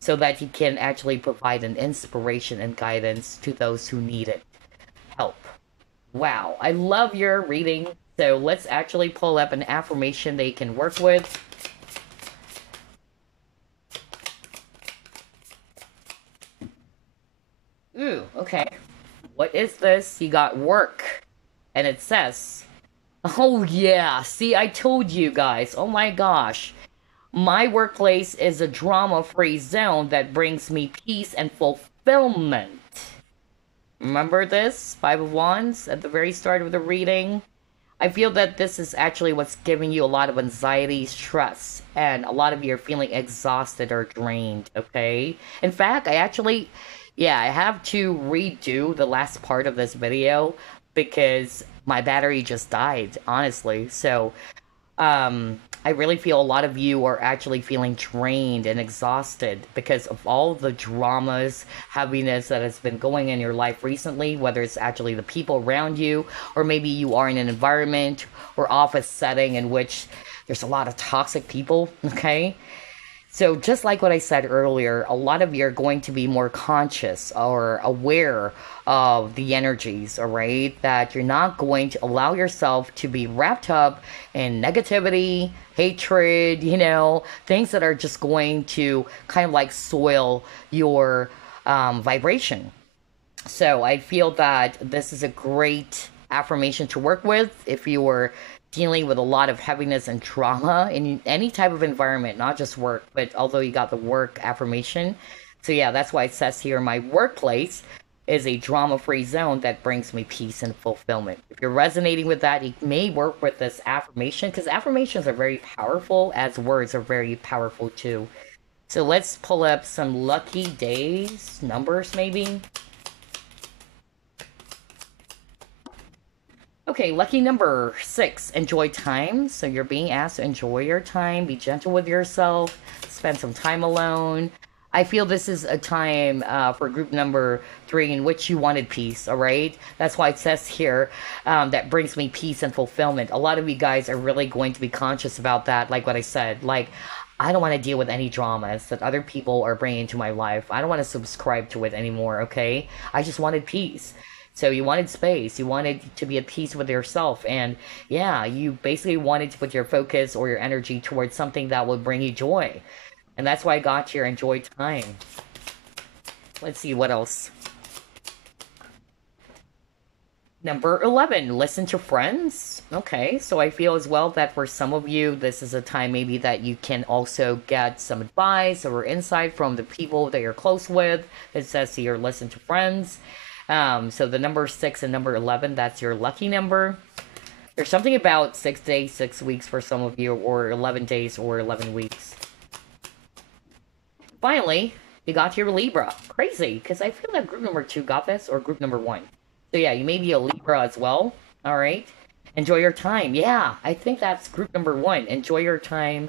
So that you can actually provide an inspiration and guidance to those who need it. Help. Wow, I love your reading. So let's actually pull up an affirmation they can work with. Ooh, okay. What is this? You got work. And it says, oh yeah, see, I told you guys. Oh my gosh. My workplace is a drama-free zone that brings me peace and fulfillment. Remember this? Five of Wands at the very start of the reading? I feel that this is actually what's giving you a lot of anxiety, stress, and a lot of you are feeling exhausted or drained, okay? In fact, I have to redo the last part of this video because my battery just died, honestly. So, I really feel a lot of you are actually feeling drained and exhausted because of all the dramas, heaviness that has been going in your life recently, whether it's actually the people around you, or maybe you are in an environment or office setting in which there's a lot of toxic people, okay? So just like what I said earlier, a lot of you are going to be more conscious or aware of the energies, all right? That you're not going to allow yourself to be wrapped up in negativity, hatred, things that are just going to kind of like soil your vibration. So I feel that this is a great affirmation to work with if you were dealing with a lot of heaviness and trauma in any type of environment, not just work, but although you got the work affirmation. So yeah, that's why it says here, my workplace is a drama-free zone that brings me peace and fulfillment. If you're resonating with that, you may work with this affirmation because affirmations are very powerful as words are very powerful too. So let's pull up some lucky days, numbers maybe. Okay, lucky number 6, enjoy time. So you're being asked to enjoy your time, be gentle with yourself, spend some time alone. I feel this is a time for group number 3 in which you wanted peace, all right? That's why it says here, that brings me peace and fulfillment. A lot of you guys are really going to be conscious about that, like what I said. Like, I don't want to deal with any dramas that other people are bringing into my life. I don't want to subscribe to it anymore, okay? I just wanted peace. So you wanted space, you wanted to be at peace with yourself, and yeah, you basically wanted to put your focus or your energy towards something that would bring you joy. And that's why I got here, enjoy time. Let's see what else. Number 11, listen to friends. Okay, so I feel as well that for some of you, this is a time maybe that you can also get some advice or insight from the people that you're close with. It says here, listen to friends. So the number 6 and number 11, that's your lucky number. There's something about 6 days, 6 weeks for some of you, or 11 days or 11 weeks. Finally, you got your Libra. Crazy, because I feel that group number 2 got this, or group number 1. So yeah, you may be a Libra as well. All right. Enjoy your time. Yeah, I think that's group number 1. Enjoy your time.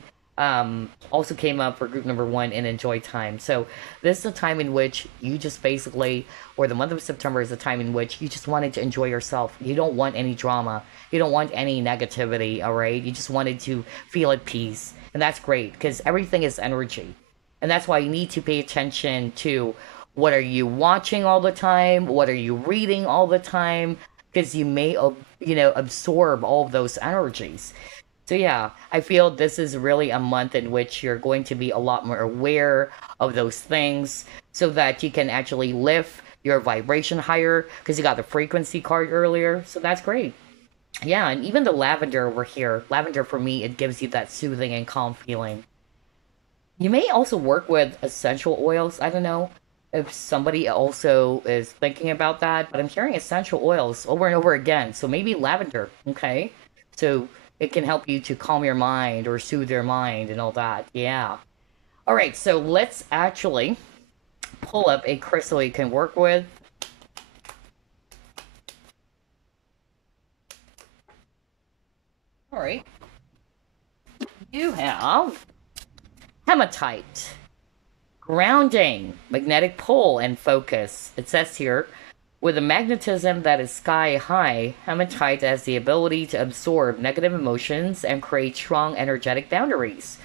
Also came up for group number 1 and enjoy time. So this is a time in which you just basically, or the month of September is a time in which you just wanted to enjoy yourself. You don't want any drama. You don't want any negativity, all right? You just wanted to feel at peace. And that's great because everything is energy. And that's why you need to pay attention to what are you watching all the time? What are you reading all the time? Because you may, absorb all of those energies. So yeah, I feel this is really a month in which you're going to be a lot more aware of those things so that you can actually lift your vibration higher because you got the frequency card earlier. So that's great. Yeah, and even the lavender over here, lavender for me, it gives you that soothing and calm feeling. You may also work with essential oils. I don't know if somebody also is thinking about that, but I'm hearing essential oils over and over again. So maybe lavender, okay? So it can help you to calm your mind or soothe your mind and all that. Yeah. All right, so let's actually pull up a crystal you can work with. All right. You have hematite. Grounding, magnetic pull, and focus. It says here, with a magnetism that is sky high, hematite has the ability to absorb negative emotions and create strong energetic boundaries.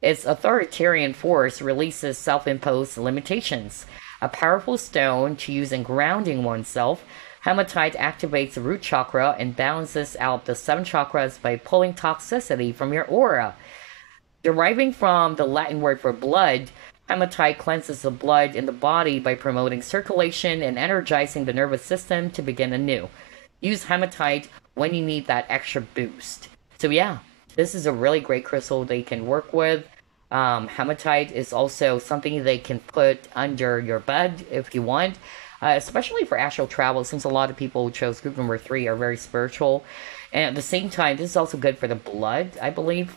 Its authoritarian force releases self imposed limitations. A powerful stone to use in grounding oneself, hematite activates the root chakra and balances out the seven chakras by pulling toxicity from your aura. Deriving from the Latin word for blood, hematite cleanses the blood in the body by promoting circulation and energizing the nervous system to begin anew. Use hematite when you need that extra boost. So, yeah, this is a really great crystal they can work with. Hematite is also something they can put under your bed if you want, especially for astral travel, since a lot of people who chose group number three are very spiritual. And at the same time, this is also good for the blood, I believe.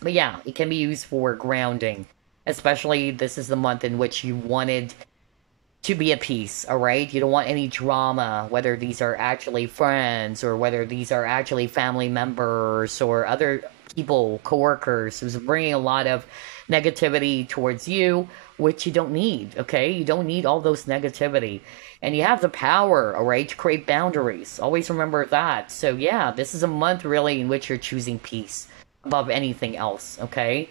But yeah, it can be used for grounding. Especially this is the month in which you wanted to be at peace, all right? You don't want any drama, whether these are actually friends or whether these are actually family members or other people, coworkers, who's bringing a lot of negativity towards you, which you don't need, okay? You don't need all those negativity. And you have the power, all right, to create boundaries. Always remember that. So yeah, this is a month really in which you're choosing peace above anything else, okay?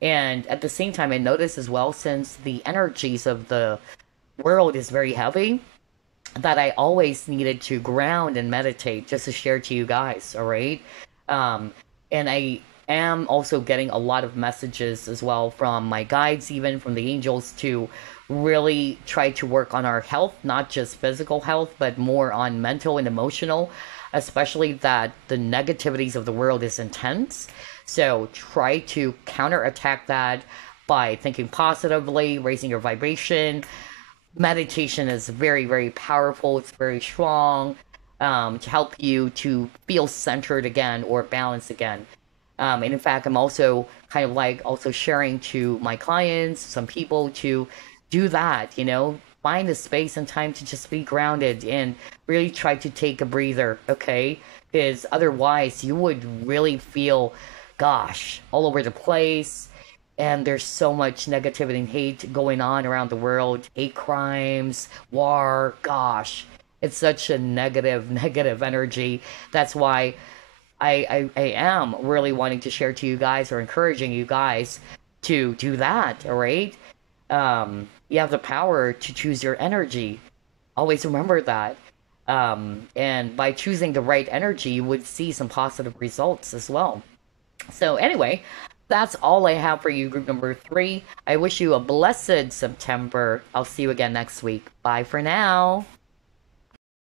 And at the same time, I notice as well, since the energies of the world is very heavy, that I always needed to ground and meditate just to share to you guys, all right? Um, and I am also getting a lot of messages as well from my guides, even from the angels, to really try to work on our health, not just physical health, but more on mental and emotional, especially that the negativities of the world is intense. So try to counterattack that by thinking positively, raising your vibration. Meditation is very, very powerful. It's very strong to help you to feel centered again or balanced again. And in fact, I'm also kind of like also sharing to my clients, some people to do that, find a space and time to just be grounded and really try to take a breather, okay? Because otherwise you would really feel, gosh, all over the place. And there's so much negativity and hate going on around the world, hate crimes, war, gosh. It's such a negative, negative energy. That's why I am really wanting to share to you guys or encouraging you guys to do that, all right? You have the power to choose your energy. Always remember that. And by choosing the right energy, you would see some positive results as well. So, anyway, that's all I have for you, group number three. I wish you a blessed September. I'll see you again next week. Bye for now.